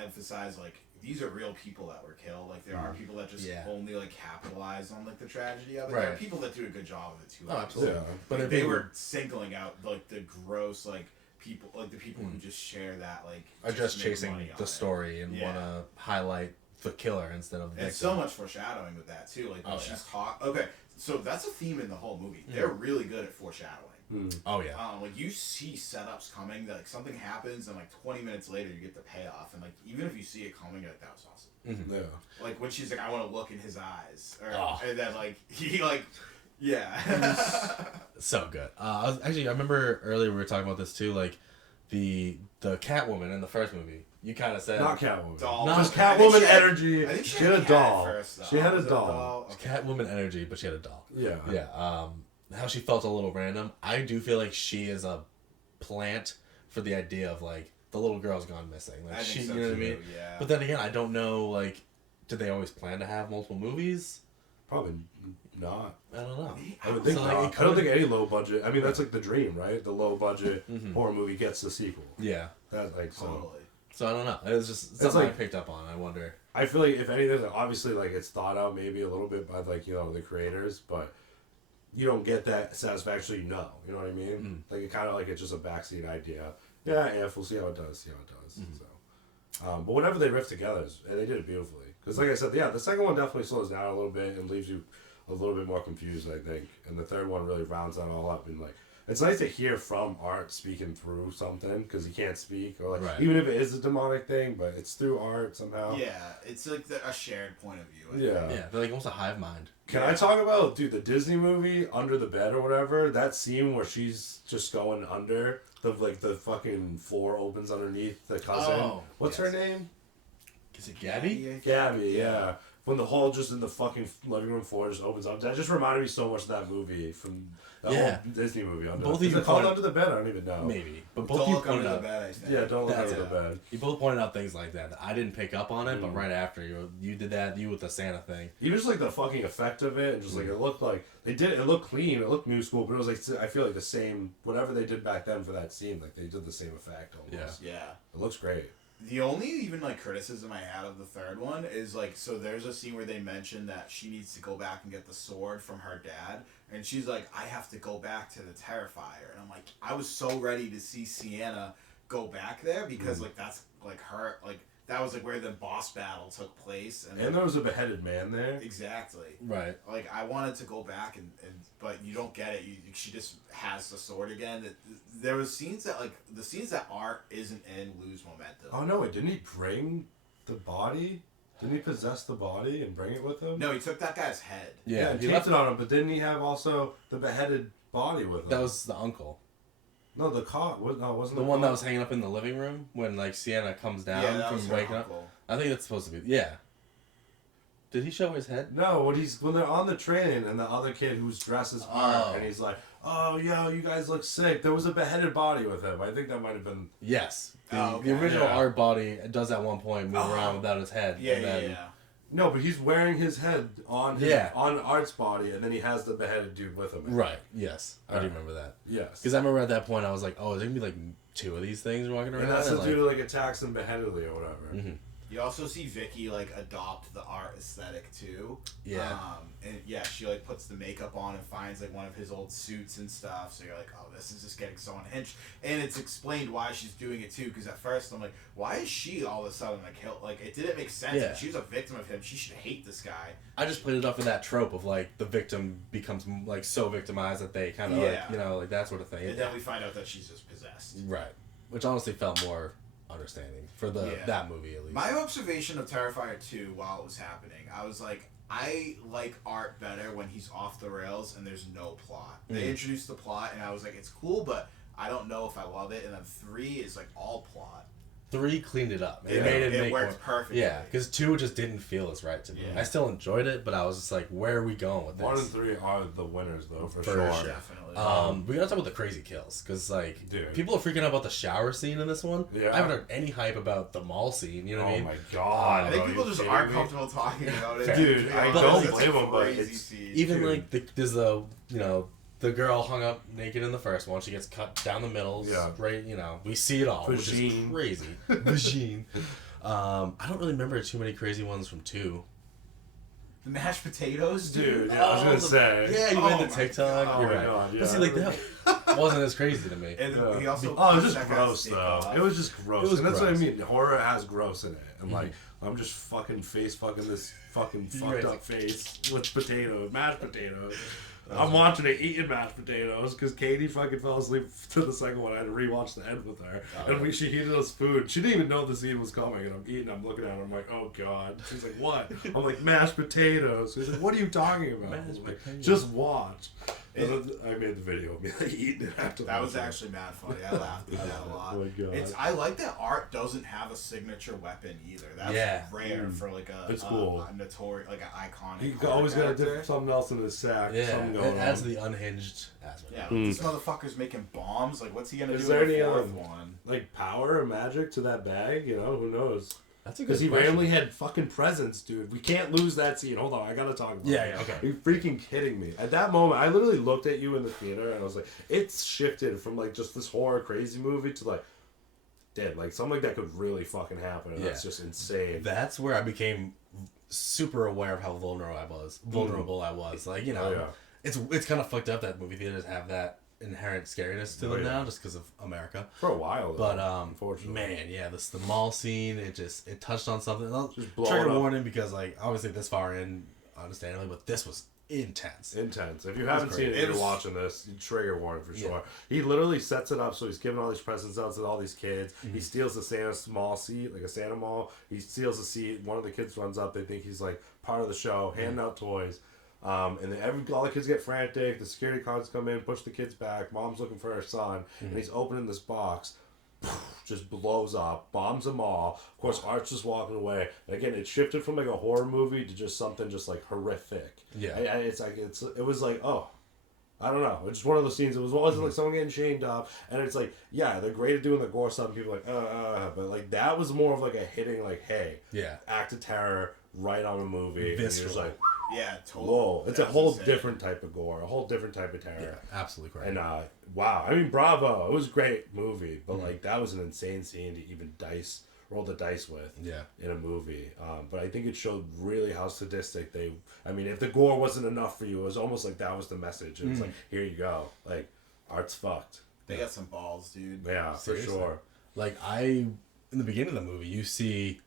emphasize like these are real people that were killed. Like there are people that just only like capitalize on like the tragedy of it. There are people that do a good job of it too. Oh, absolutely. Yeah. But like, they were singling out like the gross like people, like the people who just share that like are just make chasing money on the it. story and want to highlight the killer instead of the And victim. so much foreshadowing with that too. Like when she's okay, so that's a theme in the whole movie. They're really good at foreshadowing. Oh yeah. Like you see setups coming that like something happens and like 20 minutes later you get the payoff, and like even if you see it coming, you're like, that was awesome. Yeah. Like when she's like, I want to look in his eyes, and then like he like, so good. I remember earlier we were talking about this too, like the Catwoman in the first movie. You kind of said not Catwoman. Doll. Not just Catwoman energy. I think she had a doll. First, she had a doll. Okay. Catwoman energy, but she had a doll. Yeah. Yeah. how she felt a little random. I do feel like she is a plant for the idea of like the little girl's gone missing. Like I she, think so you know what I too, mean? yeah. But then again, I don't know. Like, did they always plan to have multiple movies? Probably not. I don't know. I would think So, not. like, I don't think any low budget. I mean, that's like the dream, right? The low budget horror movie gets the sequel. Yeah. That's like so. Totally. So I don't know. It was just something like- I picked up on. I wonder. I feel like if anything, like, obviously, like it's thought out maybe a little bit by like the creators, but you don't get that satisfaction. You know what I mean? Like it kind of like it's just a backseat idea. Yeah, if we'll see how it does. So, but whenever they riff together, and they did it beautifully. Because like I said, the second one definitely slows down a little bit and leaves you a little bit more confused, I think. And the third one really rounds that all up and like. It's nice to hear from Art speaking through something because he can't speak or like even if it is a demonic thing, but it's through Art somehow. Yeah, it's like a shared point of view. Yeah. Yeah, they're like almost a hive mind. Can I talk about the Disney movie Under the Bed or whatever? That scene where she's just going under the fucking floor opens underneath the cousin. Oh, What's her name? Is it Gabby? Gabby, yeah. When the whole just in the fucking living room floor just opens up. That just reminded me so much of that movie from the whole Disney movie. Both of you is it called pointed- Under the Bed? I don't even know. Maybe, but both Don't you look under pointed the out. bed, I think. Yeah, don't look That's under the bed. You both pointed out things like that. I didn't pick up on it, but right after you did that, you with the Santa thing. Even just like the fucking effect of it, and just like it looked like it looked clean, it looked new school, but it was like I feel like the same whatever they did back then for that scene, like they did the same effect almost. Yeah. It looks great. The only even like criticism I had of the third one is like, so there's a scene where they mention that she needs to go back and get the sword from her dad, and she's like, I have to go back to the Terrifier, and I'm like, I was so ready to see Sienna go back there because like that's like her like that was like where the boss battle took place, And there was a beheaded man there. exactly. Right. Like I wanted to go back and but you don't get it. She just has the sword again. There was scenes that like the scenes that Art isn't in lose momentum. Oh no! Wait, didn't he bring the body? Didn't he possess the body and bring it with him? No, he took that guy's head. Yeah, and he taped left it on him. But didn't he have also the beheaded body with him? That was the uncle. no the cop. No, wasn't The one that was hanging up in the living room when like Sienna comes down Yeah, that from was her waking up. uncle. I think that's supposed to be Did he show his head? No, when they're on the train and the other kid who's dressed as Art and he's like, "Oh, yo, you guys look sick." There was a beheaded body with him. I think that might have been. Yes. Oh, okay. The original Yeah. Art body does at one point move around without his head. Yeah, and then, yeah. No, but he's wearing his head on on Art's body, and then he has the beheaded dude with him. Right. Yes. I do Right. remember that. Yes. Because I remember at that point I was like, oh, is there gonna be like two of these things walking around? And that's the like, dude like attacks him beheadedly or whatever. You also see Vicky like adopt the Art aesthetic too. Yeah. And yeah, she like puts the makeup on and finds like one of his old suits and stuff. So you're like, oh, this is just getting so unhinged. And it's explained why she's doing it too. Because at first I'm like, why is she all of a sudden like like it didn't make sense. Yeah. If she was a victim of him, she should hate this guy. I just played it off of that trope of like the victim becomes like so victimized that they kind of like, like that sort of thing. And then we find out that she's just possessed. Right. Which honestly felt more understanding for that movie at least. My observation of Terrifier 2 while it was happening, I was like, I like Art better when he's off the rails and there's no plot. They introduced the plot and I was like, it's cool, but I don't know if I love it. And then 3 is like all plot. 3 cleaned it up. It make worked perfectly. Yeah, because 2 just didn't feel as right to me. Yeah. I still enjoyed it, but I was just like, where are we going with this? 1 and 3 are the winners though, for sure. Definitely. We gotta talk about the crazy kills, because like Dude. people are freaking out about the shower scene in this one. Yeah. I haven't heard any hype about the mall scene. You know what I Oh mean? my god! I think bro, people you just kidding aren't me? comfortable talking about it. Dude, I But don't it's blame him, but crazy it's scene. Even Dude. like there's the the girl hung up naked in the first one. She gets cut down the middle. Yeah. Right. We see it all, which is Vagine. crazy. Vagine. I don't really remember too many crazy ones from 2. The mashed potatoes, dude. Yeah, I was gonna say. Yeah, you Oh made my the TikTok. God. You're Oh my right. God, But see, yeah. like that wasn't as crazy to me. And Yeah. he also Oh, it was pushed just that guy's gross stick though. off. It was just gross. It was And that's what I gross. mean. Horror has gross in it. And like, I'm just fucking face fucking this fucking fucked up face with potatoes, mashed potatoes. I'm watching it eating mashed potatoes because Katie fucking fell asleep to the second one. I had to rewatch the end with her. And she heated us food. She didn't even know the scene was coming. And I'm eating, I'm looking at her, I'm like, oh god. She's like, what? I'm like, mashed potatoes. She's like, what are you talking about? I'm like, just watch. I made the video of me like eating it after that was actually mad funny. I laughed at that a lot. Oh my God. I like that Art doesn't have a signature weapon either. That's rare for like it's cool. a notorious, like an iconic. He always got to dip something else in his sack. Yeah, it adds to the unhinged aspect. Yeah, this motherfucker's making bombs. Like, what's he gonna do? Is there in the any fourth one? like power or magic to that bag? You know, who knows? That's a good Because he question. randomly had fucking presents, dude. We can't lose that scene. Hold on, I gotta talk about it. Yeah, okay. Are you freaking kidding me? At that moment, I literally looked at you in the theater and I was like, it's shifted from like just this horror crazy movie to like, damn, like something like that could really fucking happen. And that's just insane. That's where I became super aware of how vulnerable I was. Like, you know, it's kind of fucked up that movie theaters have that inherent scariness to them now just because of America for a while though, but unfortunately, man, the mall scene, it touched on something. Just blow trigger it up. warning, because like obviously this far in, understandably, but this was intense. If you haven't seen it, you're watching this, trigger warning for sure. He literally sets it up so he's giving all these presents out to all these kids. He steals the Santa mall seat, like a Santa mall. He steals the seat. One of the kids runs up. They think he's like part of the show, handing out toys. And then all the kids get frantic. The security guards come in, push the kids back. Mom's looking for her son, and he's opening this box. Just blows up, bombs them all. Of course, Art's just walking away. And again, it shifted from like a horror movie to just something just like horrific. Yeah, it was like, oh, I don't know. It's just one of those scenes. It wasn't like someone getting chained up, and it's like, yeah, they're great at doing the gore stuff. And people are like, but like that was more of like a hitting, like, hey, act of terror right on a movie. Visceral. And you're just like, yeah, totally. whoa, it's a whole different type of gore, a whole different type of terror. Yeah, absolutely correct. And wow, I mean, bravo, it was a great movie, but like that was an insane scene to even roll the dice with. In a movie. But I think it showed really how sadistic if the gore wasn't enough for you, it was almost like that was the message. It was like, here you go, like Art's fucked. They got some balls, dude. Yeah, seriously. For sure. Like in the beginning of the movie, you see.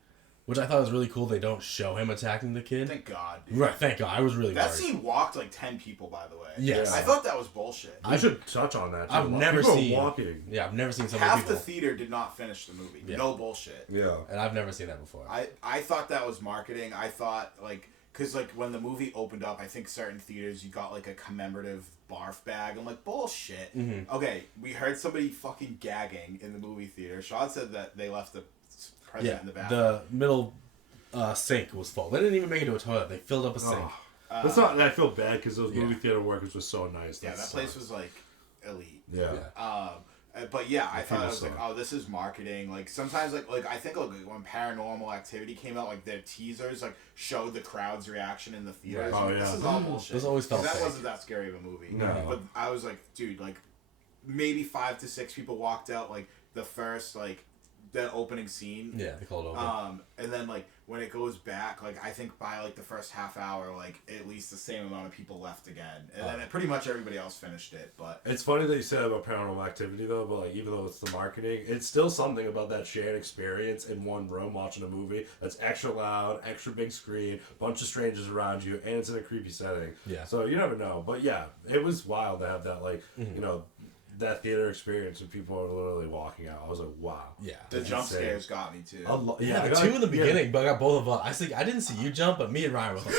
Which I thought was really cool. They don't show him attacking the kid. Thank God, dude. Right, thank God. I was really that worried. scene walked like 10 people, by the way. Yes. I thought that was bullshit. I should touch on that. I've never seen walking. Yeah, I've never seen so many people. Half the theater did not finish the movie. Yeah. No bullshit. Yeah. And I've never seen that before. I thought that was marketing. I thought because when the movie opened up, I think certain theaters you got like a commemorative barf bag. I'm like, bullshit. Mm-hmm. Okay, we heard somebody fucking gagging in the movie theater. Sean said that they left the present in the bathroom. The middle sink was full. They didn't even make it to a toilet. They filled up a sink. That's not. I feel bad because those movie theater workers were so nice. Yeah, that place was like elite. Yeah. But yeah, I thought it was like, oh, this is marketing. Like sometimes, like I think like when Paranormal Activity came out, like their teasers like showed the crowd's reaction in the theaters. Right. Oh, like, this is all bullshit. This always felt that fake. wasn't that scary of a movie. No. But I was like, dude, like maybe 5 to 6 people walked out like the first like the opening scene. Yeah, they called it over. And then like when it goes back, like I think by like the first half hour, like at least the same amount of people left again, and then pretty much everybody else finished it. But it's funny that you said about Paranormal Activity though. But like even though it's the marketing, it's still something about that shared experience in one room watching a movie that's extra loud, extra big screen, bunch of strangers around you, and it's in a creepy setting. Yeah. So you never know. But yeah, it was wild to have that that theater experience when people are literally walking out. I was like, wow. Yeah. The jump scares got me too. The two in the beginning, but I got both of us. I didn't see you jump, but me and Ryan were like...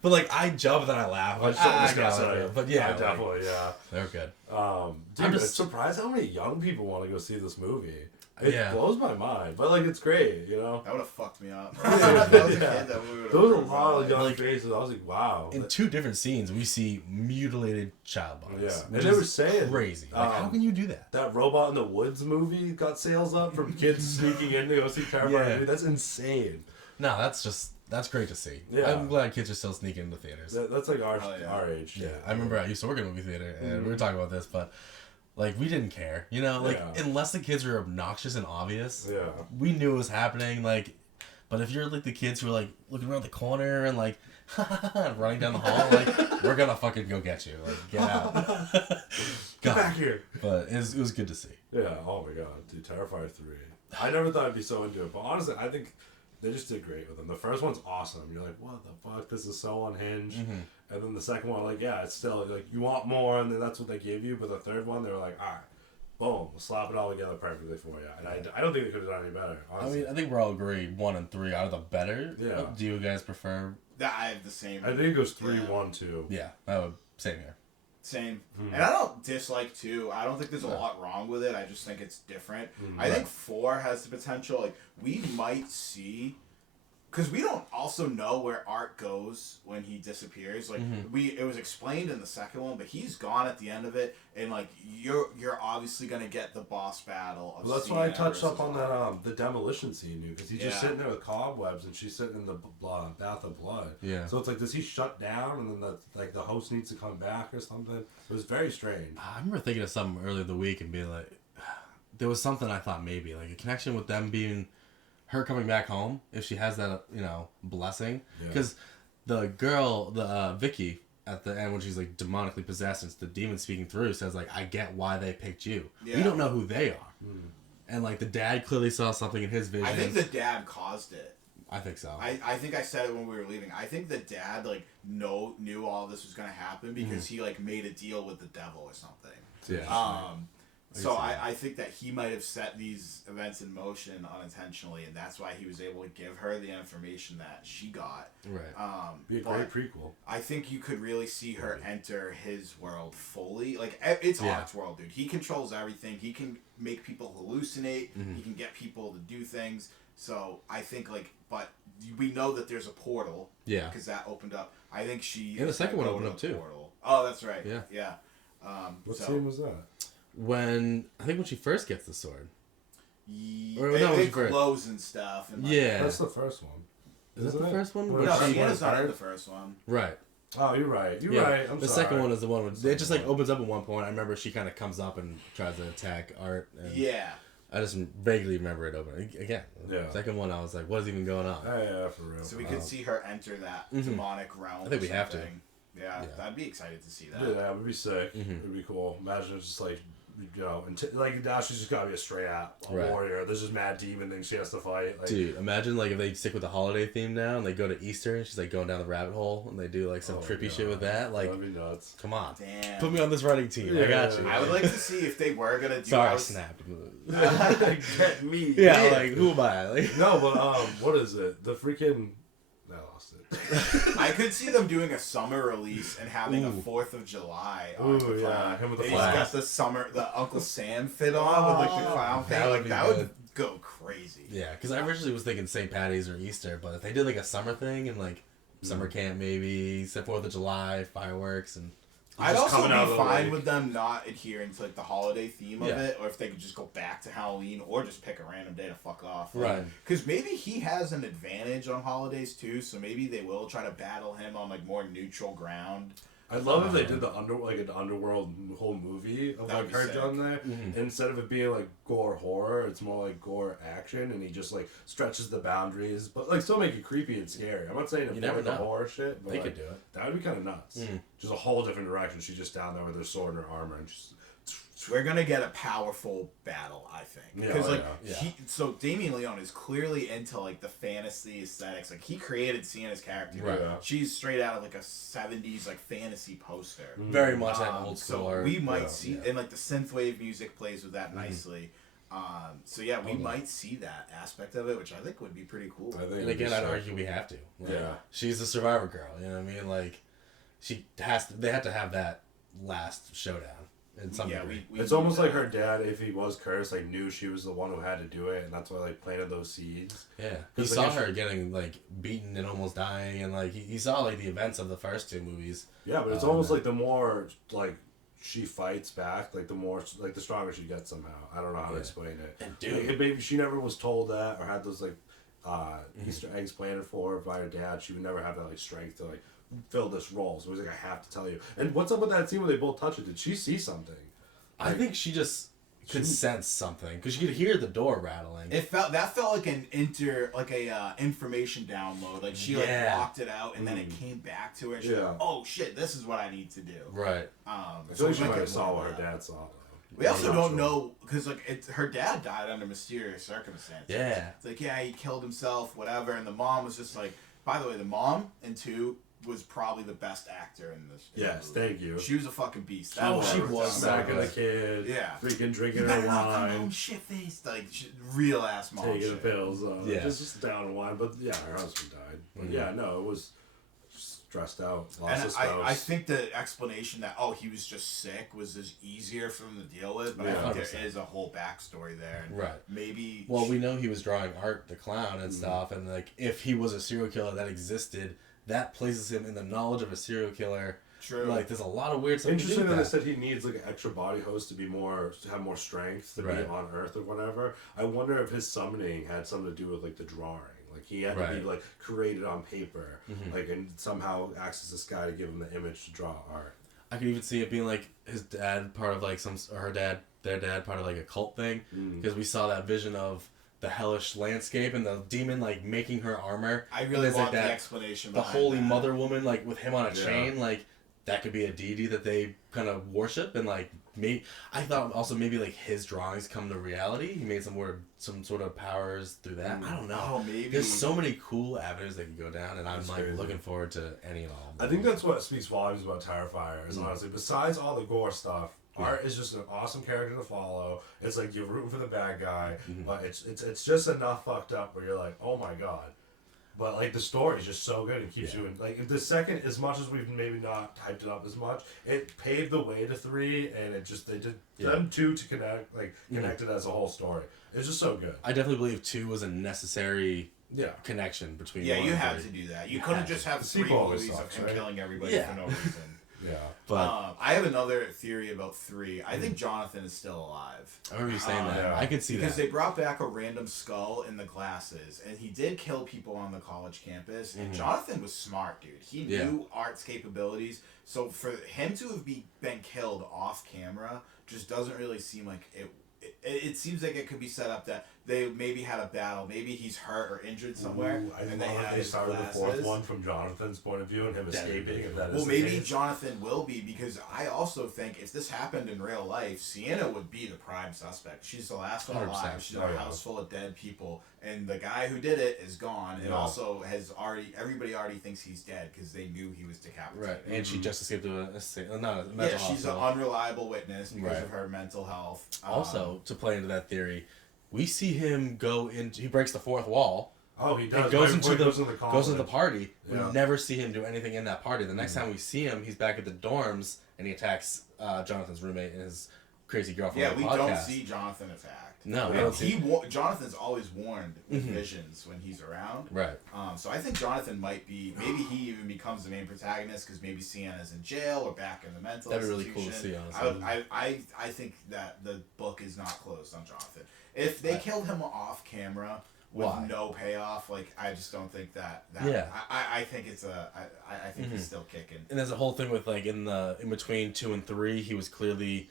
But like, I jumped and I laughed. But yeah. Definitely, yeah. They're good. Dude, I'm just surprised how many young people want to go see this movie. It blows my mind, but like it's great, you know. That would have fucked me up. There was a lot of young faces. I was like, wow. In two different scenes, we see mutilated child bodies. Yeah, and they were saying crazy. Like, how can you do that? That Robot in the Woods movie got sales up from kids sneaking in to go see Terrifier. Yeah. That's insane. No, that's great to see. Yeah. I'm glad kids are still sneaking into theaters. That's like our age. Yeah, I remember I used to work in a movie theater, and we were talking about this, but. Like, we didn't care, you know? Like, unless the kids were obnoxious and obvious, we knew it was happening, like... But if you're, like, the kids who are, like, looking around the corner and, like, running down the hall, like, we're gonna fucking go get you. Like, get out. Get back here. But it was good to see. Yeah, oh my god. Dude, Terrifier 3. I never thought I'd be so into it, but honestly, I think they just did great with them. The first one's awesome. You're like, what the fuck? This is so unhinged. Mm-hmm. And then the second one, like, yeah, it's still, like, you want more, and then that's what they give you. But the third one, they were like, all right, boom, we'll slap it all together perfectly for you. And I don't think they could have done any better, honestly. I mean, I think we're all agreed 1 and 3 are the better. Yeah. Do you guys prefer That I have the same. I think it goes 3-1-2. Yeah, same here. Same. And I don't dislike 2. I don't think there's a lot wrong with it. I just think it's different. I think 4 has the potential. Like, we might see... Because we don't also know where Art goes when he disappears. Like, it was explained in the second one, but he's gone at the end of it. And, like, you're obviously going to get the boss battle of Well, that's why I touched up on that the demolition scene, dude. Because he's just sitting there with cobwebs, and she's sitting in the bath of blood. Yeah. So it's like, does he shut down, and then the host needs to come back or something? It was very strange. I remember thinking of something earlier in the week and being like, there was something I thought maybe, like a connection with them being... her coming back home, if she has that, blessing. Because the girl, Vicky, at the end when she's, like, demonically possessed and it's the demon speaking through, says, like, I get why they picked you. Yeah. We don't know who they are. And, like, the dad clearly saw something in his vision. I think the dad caused it. I think so. I think I said it when we were leaving. I think the dad, like, knew all this was going to happen because he, like, made a deal with the devil or something. Yeah. So I think that he might have set these events in motion unintentionally, and that's why he was able to give her the information that she got. Right. Be a great prequel. I think you could really see her enter his world fully. Like, it's Art's world, dude. He controls everything. He can make people hallucinate. He can get people to do things. So I think, like, but we know that there's a portal. Yeah. Because that opened up. I think she... Yeah, the second one opened up, too. Portal. Oh, that's right. Yeah. What scene was that? When she first gets the sword. They clothes and stuff. And That's the first one. Is that the first one? No, Sienna's not in the first one. Right. Oh, you're right. You're right. I'm the sorry. second one is the one where it just like opens up at one point. I remember she kind of comes up and tries to attack Art. And I just vaguely remember it opening again. Yeah. Second one, I was like, "What is even going on?" Yeah, for real. So we could see her enter that demonic realm. I think we have to. Yeah, I'd be excited to see that. Yeah, it would be sick. It'd be cool. Imagine it's just like, like now she's just gotta be a straight up warrior. There's just mad demon things she has to fight. Like, dude, imagine like if they stick with the holiday theme now and they go to Easter and she's like going down the rabbit hole and they do like some trippy shit with that. Like, that'd be nuts. Come on, damn. Put me on this writing team. I got you. I would like to see if they were gonna do. Sorry, I snapped. Get me. Yeah, like who am I? Like, no, but what is it? The freaking. I lost it. I could see them doing a summer release and having a 4th of July. Him with the flag. He's got the Uncle Sam fit on with like the clown thing. That would go crazy. Yeah, because I originally was thinking St. Patty's or Easter, but if they did like a summer thing and like summer camp maybe, 4th of July, fireworks and. I'd also be fine with them not adhering to like the holiday theme of it, or if they could just go back to Halloween, or just pick a random day to fuck off. Right. Because maybe he has an advantage on holidays too, so maybe they will try to battle him on like more neutral ground. I'd love if they did an underworld whole movie of like her done there. Instead of it being like gore horror, it's more like gore action, and he just like stretches the boundaries, but like still make it creepy and scary. I'm not saying avoid the horror shit, but they like, could do it. That would be kind of nuts. Just a whole different direction. She's just down there with her sword and her armor, and just. We're gonna get a powerful battle, I think. Because so Damien Leone is clearly into like the fantasy aesthetics. Like he created Sienna's character. Right. She's straight out of like a '70s like fantasy poster. Very much that old school. So we might see, and like the synthwave music plays with that nicely. So yeah, we might see that aspect of it, which I think would be pretty cool. And again, I'd argue we have to. Like, she's the survivor girl. You know what I mean? Like, they have to have that last showdown. In some degree. It's almost like her dad, if he was cursed, like knew she was the one who had to do it, and that's why like planted those seeds. Yeah, he saw her getting like beaten and almost dying, and like he saw like the events of the first 2 movies. Yeah, but it's almost like the more like she fights back, like the more like the stronger she gets somehow. I don't know how to explain it. And dude, like, maybe she never was told that or had those like Easter eggs planted for her by her dad. She would never have that like strength to like. Fill this role, so it was like I have to tell you. And what's up with that scene where they both touch it? Did she see something? I think she just could sense something because you could hear the door rattling. It felt like an information download. Like she like blocked it out and then it came back to her. And she was like, oh shit, this is what I need to do. Right. I feel like she might have saw what her dad saw. We also don't know because like her dad died under mysterious circumstances. Yeah. It's like he killed himself, whatever, and the mom was just like. By the way, the mom in 2 was probably the best actor in this. Yes, thank you. She was a fucking beast. She was smacking the kid. Yeah, freaking drinking her wine. Shit faced, like real ass mom. Taking shit. the pills. Just down in wine, but yeah, her husband died. But yeah, no, it was stressed out, lost And a spouse. I think the explanation that he was just sick was just easier for them to deal with, but I think 100%. there is a whole backstory there. And Right. maybe. Well, we know he was drawing Art the Clown and stuff, and like if he was a serial killer that existed, that places him in the knowledge of a serial killer. True. Like there's a lot of weird stuff. Interesting that they said he needs like an extra body host to have more strength to be on Earth or whatever. I wonder if his summoning had something to do with like the drawing. Like he had to be like created on paper, like and somehow acts as this guy to give him the image to draw Art. I could even see it being like his dad part of like their dad part of like a cult thing, because we saw that vision of the hellish landscape and the demon like making her armor. I really want like the that, explanation. The Holy that. Mother woman, like with him on a chain, like that could be a deity that they kind of worship, and like I thought also maybe like his drawings come to reality. He made some sort of powers through that. I don't know. Oh, maybe. There's so many cool avenues they could go down, and I'm like crazy. looking forward to any and all. I think that's what speaks volumes about Terrifier. Is honestly, besides all the gore stuff, Art is just an awesome character to follow. It's like you're rooting for the bad guy, but it's just enough fucked up where you're like, oh my god. But like the story is just so good, it keeps you in. Like the second, as much as we've maybe not hyped it up as much, it paved the way to 3, and it just they did them 2 to connect it as a whole story. It's just so good. I definitely believe 2 was a necessary connection between. Yeah, 1 you and have 3. to do that. You couldn't just have 3 sequel always movies sucks, of him right? killing everybody for no reason. Yeah, but I have another theory about 3. I think Jonathan is still alive. I remember you saying that. yeah. I could see Because that. they brought back a random skull in the glasses, and he did kill people on the college campus. And Jonathan was smart, dude. He knew Art's capabilities. So for him to have been killed off camera just doesn't really seem like it. It seems like it could be set up that they maybe had a battle. Maybe he's hurt or injured somewhere. Ooh, I and love they started the 4th one from Jonathan's point of view and him escaping. If that is well, the maybe case. Jonathan will be, because I also think if this happened in real life, Sienna would be the prime suspect. She's the last one 100%. alive. She's in a house full of dead people, and the guy who did it is gone. And also everybody already thinks he's dead because they knew he was decapitated. Right, and she just escaped to a mental she's an hospital. unreliable witness because of her mental health. Also, to play into that theory, we see him he breaks the 4th wall. Oh, he does. He goes into the college. party. Yeah. We never see him do anything in that party. The next time we see him, he's back at the dorms and he attacks Jonathan's roommate and his crazy girlfriend. Yeah, on the we podcast. don't see Jonathan attacked. No, we don't see. Jonathan's always warned with visions when he's around. Right. So I think Jonathan might be. Maybe he even becomes the main protagonist because maybe Sienna's in jail or back in the mental That'd be really institution. cool to see, honestly. I think that the book is not closed on Jonathan. If they killed him off camera with no payoff, like I just don't think that. Yeah. I think it's I think he's still kicking. And there's a whole thing with like in between 2 and 3, he was clearly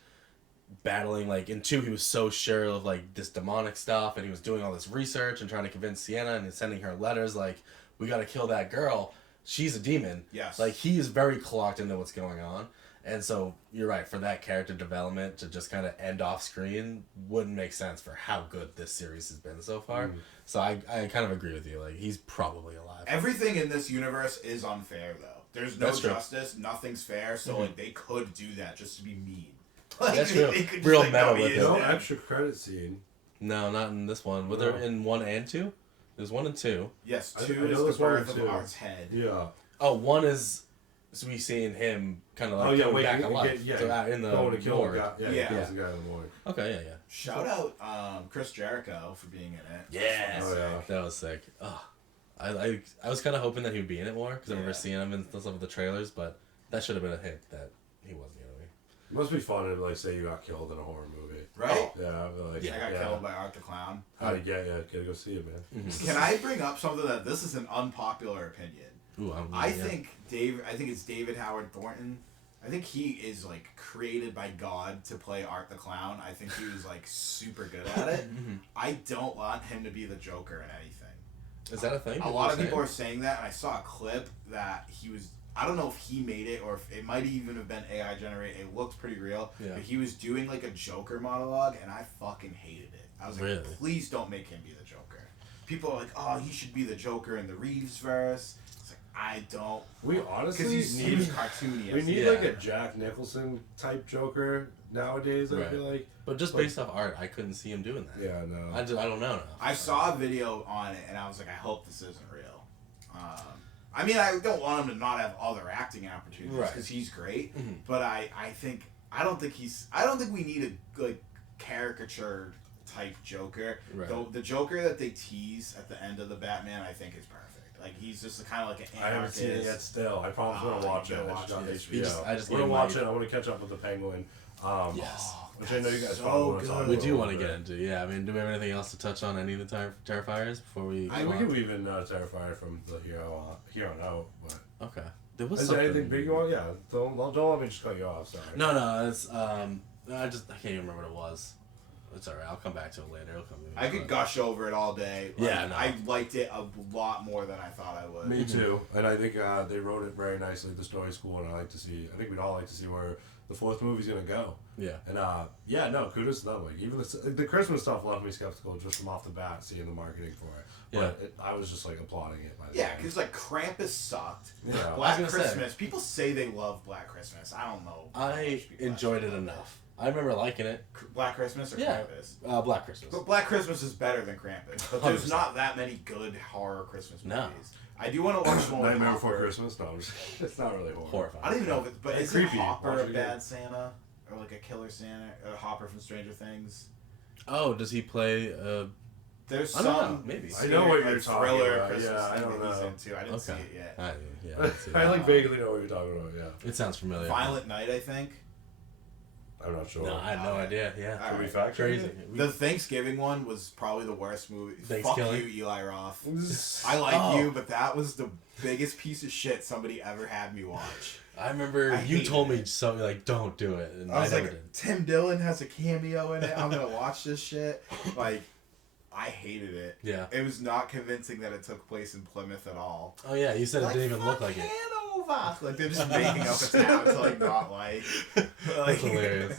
battling. Like in 2, he was so sure of like this demonic stuff, and he was doing all this research and trying to convince Sienna and sending her letters like, we got to kill that girl. She's a demon. Yes. Like he is very clocked into what's going on. And so you're right, for that character development to just kind of end off screen wouldn't make sense for how good this series has been so far. So I kind of agree with you. Like he's probably alive. Everything in this universe is unfair though. There's no justice. Nothing's fair. So like they could do that just to be mean. Like, That's true. they could Real just, meta no, with he it. is No dead. extra credit scene. No, not in this one. Were there in 1 and 2? There's 1 and 2. Yes, I 2 know is there's the one birth and of two. Art's head. Yeah. Oh, 1 is so we seeing him kind of like coming back alive. In the going to kill morgue. the guy. Yeah, Yeah. he kills the guy in the morgue. Okay, yeah. Shout out Chris Jericho for being in it. Yeah. Oh, yeah. That was sick. Oh, I was kind of hoping that he would be in it more because I remember seeing him in some of the trailers, but that should have been a hint that he wasn't gonna be. It must be fun to like say you got killed in a horror movie. Right? Yeah, but, like I got killed by Art the Clown. Gotta go see it, man. Can I bring up something that this is an unpopular opinion? Ooh, I think it's David Howard Thornton. I think he is like created by God to play Art the Clown. I think he was like super good at it. I don't want him to be the Joker in anything. Is that a thing? A lot of people are saying that, and I saw a clip that he was. I don't know if he made it or if it might even have been AI generated. It looked pretty real. Yeah. But he was doing like a Joker monologue, and I fucking hated it. I was like, Really? please don't make him be the Joker. People are like, oh, he should be the Joker in the Reeves verse. It's like, I don't. We honestly Because he was cartoony. we need like a Jack Nicholson type Joker nowadays. I feel like, but just based off Art, I couldn't see him doing that. yeah, no. I don't know. I saw a video on it, and I was like, I hope this isn't real. I mean, I don't want him to not have other acting opportunities because he's great. Mm-hmm. But I don't think we need a like caricature type Joker. Right. The Joker that they tease at the end of the Batman, I think is perfect. Like he's just kind of like an I haven't anarchist. seen it yet. Still, I promise I'm gonna watch it. I just I'm gonna watch it. I'm gonna catch up with the Penguin. Yes. Which I know you guys so probably want to talk good. We about. do want to get into. Yeah, I mean, do we have anything else to touch on any of the Terrifiers before we? We can leave in Terrifier from the here on out. But Okay. There was is there anything big you want? Yeah. Don't let me just cut you off. Sorry. No. It's I can't even remember what it was. It's alright. I'll come back to it later. It'll come. I could gush over it all day. Yeah, no. I liked it a lot more than I thought I would. Me too. And I think they wrote it very nicely. The story's cool, and I think we'd all like to see where the fourth movie's gonna go. Yeah. And kudos to them. Like even the Christmas stuff left me skeptical just from off the bat, seeing the marketing for it. But I was just like applauding it. By the Yeah, end. because like Krampus sucked. Yeah. Black Christmas. People say they love Black Christmas. I don't know. I enjoyed it enough. I remember liking it. Black Christmas or Krampus? Black Christmas. But Black Christmas is better than Krampus. But there's 100%. not that many good horror Christmas movies. No. I do want to watch one. Nightmare Before Christmas. No, it's not really horror. Horrifying. I don't even know if it's, but It's is creepy. Hopper Watch a it again. bad Santa or like a killer Santa or Hopper from Stranger Things? Oh, does he play? There's I don't some know, maybe. I know what like, you're talking thriller about. Christmas Yeah, I thing don't that he's know. into. I didn't see it yet. I didn't see I it. like vaguely know what you're talking about. Yeah. It sounds familiar. Violent Night, I think. I'm not sure. No, I had no idea. Yeah. All Can we right. fact check Crazy. it? The Thanksgiving one was probably the worst movie. Fuck Thanksgiving? you, Eli Roth. I like you, but that was the biggest piece of shit somebody ever had me watch. I remember you told me so like don't do it, and I was never like, did. Tim Dillon has a cameo in it. I'm gonna watch this shit. Like, I hated it. Yeah. It was not convincing that it took place in Plymouth at all. Oh yeah, you said Like, it didn't even look fuck like it. Hanover. Like they're just making up a town to like not like. That's hilarious.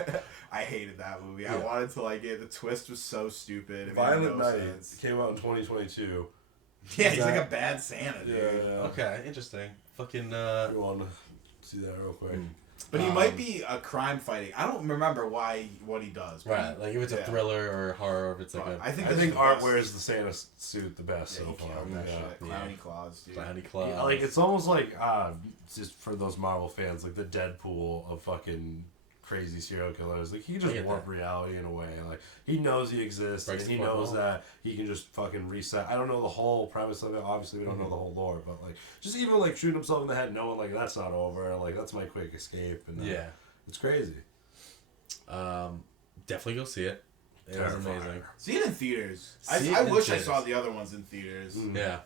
I hated that movie. Yeah. I wanted to like it. The twist was so stupid. It Violent made no Night sense. came out in 2022. Yeah, he's like a bad Santa, dude. Yeah. Okay, interesting. Fucking. You want to see that real quick? But he might be a crime fighting. I don't remember what he does. But Right, like if it's a thriller or horror, or if it's like a I think Art wears the Santa suit the best Yeah, so he far. killed that Yeah. shit. Clowny claws, dude. Clowny Claws. Yeah, like it's almost like just for those Marvel fans, like the Deadpool of fucking crazy serial killers. Like he I just get warped that. reality in a way. Like he knows he exists Breaks and the he fourth knows wall. that he can just fucking reset. I don't know the whole premise of it. Obviously, we don't know the whole lore, but like just even like shooting himself in the head, knowing like that's not over. Like that's my quick escape. And Yeah. it's crazy. Definitely go see it. It was Terrifying. amazing. See it in theaters. See it I in wish I theaters. saw the other ones in theaters. Mm. Yeah.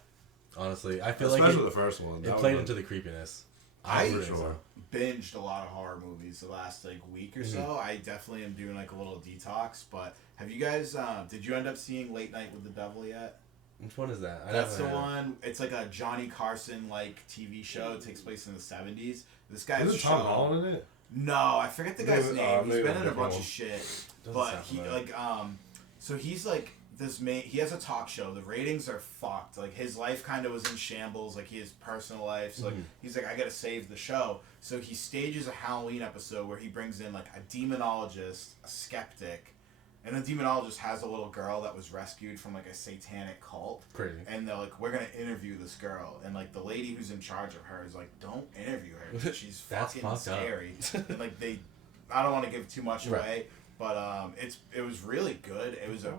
Honestly, I feel Especially like the first one. it That played was into the creepiness. I was really sure. Binged a lot of horror movies the last like week or so. I definitely am doing like a little detox. But have you guys? Did you end up seeing Late Night with the Devil yet? Which one is that? That's the one. It's like a Johnny Carson like TV show. It takes place in the 70s. This guy's Isn't show. Tom Holland in it? No, I forget the guy's Maybe- name. He's maybe been in a different bunch one. of shit. Doesn't But sound he familiar. so he's like this main. He has a talk show. The ratings are fucked. Like his life kind of was in shambles. Like his personal life. So like he's like, I gotta save the show. So he stages a Halloween episode where he brings in like a demonologist, a skeptic, and the demonologist has a little girl that was rescued from like a satanic cult. Crazy. And they're like, we're gonna interview this girl, and like the lady who's in charge of her is like, don't interview her. 'Cause she's That's fucking fucked up. scary. And like I don't want to give too much Right. away, but it was really good. It was a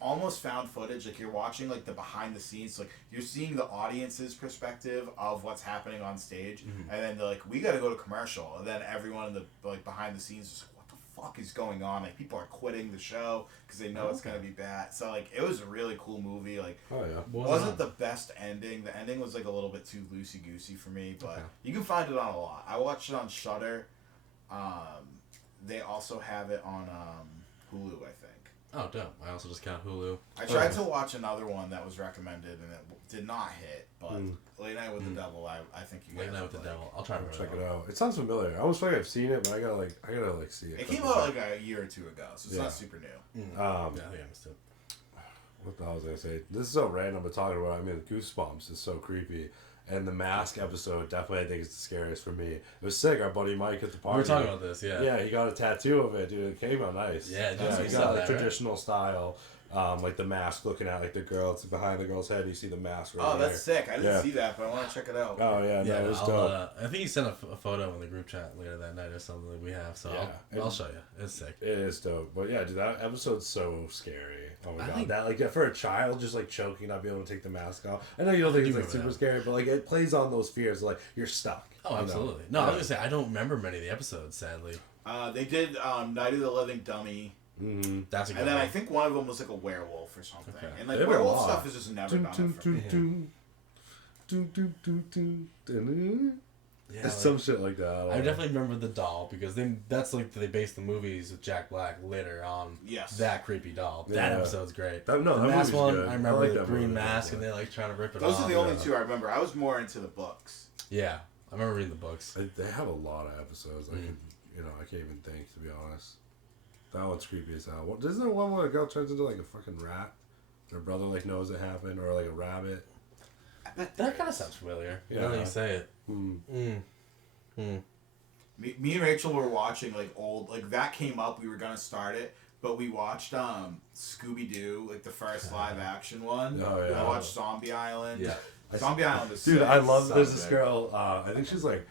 almost found footage. Like you're watching like the behind the scenes. Like you're seeing the audience's perspective of what's happening on stage, and then they're like, we got to go to commercial, and then everyone in the like behind the scenes is like, what the fuck is going on? Like people are quitting the show because they know it's gonna be bad. So like it was a really cool movie. Like Oh yeah. it wasn't the best ending. The ending was like a little bit too loosey goosey for me, but Okay. you can find it on a lot. I watched it on Shudder. They also have it on Hulu, I think. Oh, dope. I also just count Hulu. I tried to watch another one that was recommended and it did not hit, but Late Night with the Devil, I think you guys Late Night with would the like. Devil. I'll try to Check it out. It sounds familiar. I almost feel like I've seen it, but I gotta see it. It came out like a year or two ago, so it's Yeah. not super new. Yeah, I think I missed it. What the hell was I gonna say? This is so random, but talking about. I mean, Goosebumps is so creepy, and the Mask episode definitely I think is the scariest for me. It was sick. Our buddy Mike at the party. We were talking about this, yeah. Yeah, he got a tattoo of it, dude. It came out nice. Yeah, dude, yeah, so he you got saw a that, right? traditional style, like the mask looking at like the girl. It's behind the girl's head. You see the mask. Right Oh, there. that's sick. I didn't see that, but I want to check it out. Oh yeah, no, it was dope. I think he sent a photo in the group chat later that night or something that we have. So I'll show you. It's sick. It is dope. But yeah, dude, that episode's so scary. Oh my god, think that like for a child just like choking, not being able to take the mask off. I know you don't think it's like super scary, but like it plays on those fears. Like you're stuck. Oh, absolutely. No, I was gonna say I don't remember many of the episodes. Sadly, they did Night of the Living Dummy. Mm-hmm. That's a good and then one. I think one of them was like a werewolf or something. Okay. And like werewolf stuff is just never done for me. Yeah, some shit like that. I definitely remember the doll because that's like they based the movies with Jack Black later on. Yes. That creepy doll. Yeah. That episode's great. The that mask one, good. I remember like the green movie. mask and they're like trying to rip it Those off. are the only two I remember. I was more into the books. Yeah, I remember reading the books. They have a lot of episodes. I can't even think, to be honest. That one's creepy as hell. Isn't there one where a girl turns into like a fucking rat? Her brother like knows it happened, or like a rabbit. That kind of sounds familiar. Yeah. Now that you say it. Me and Rachel were watching like old, like that came up. We were gonna start it, but we watched Scooby Doo, like the first live action one. Oh yeah. I watched Zombie Island. Yeah. Zombie Island is Dude, sick. I love. So There's this sick. girl. I think she's like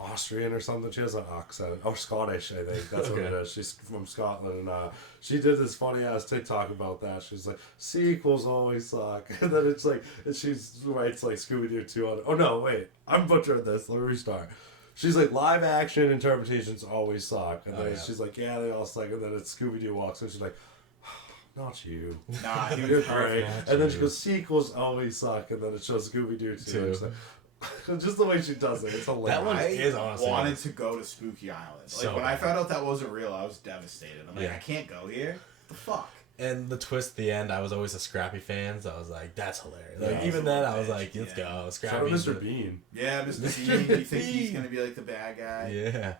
Austrian or something. She has an accent, or Scottish. I think that's what it is. She's from Scotland, and she did this funny ass TikTok about that. She's like, sequels always suck, and then it's like, and she writes like Scooby Doo 2 on. Oh no, wait, I'm butchering this. Let me restart. She's like, live action interpretations always suck, and then she's like, yeah, they all suck, and then it's Scooby Doo walks, and she's like, not you. Nah, he You're was great. perfect. And then she goes, sequels always suck, and then it shows Scooby Doo 2. Just the way she does it, it's hilarious. That one is honestly wanted to go to Spooky Island. Like So when I bad. found out that wasn't real, I was devastated. I'm like, Yeah. I can't go here. What the fuck? And the twist at the end, I was always a Scrappy fan, so I was like, that's hilarious. Like, Yeah, even then, I was like, let's yeah. go. Shout out Scrappy's Mr. Bean. Yeah, Mr. Bean. Do you think he's gonna be like the bad guy? Yeah.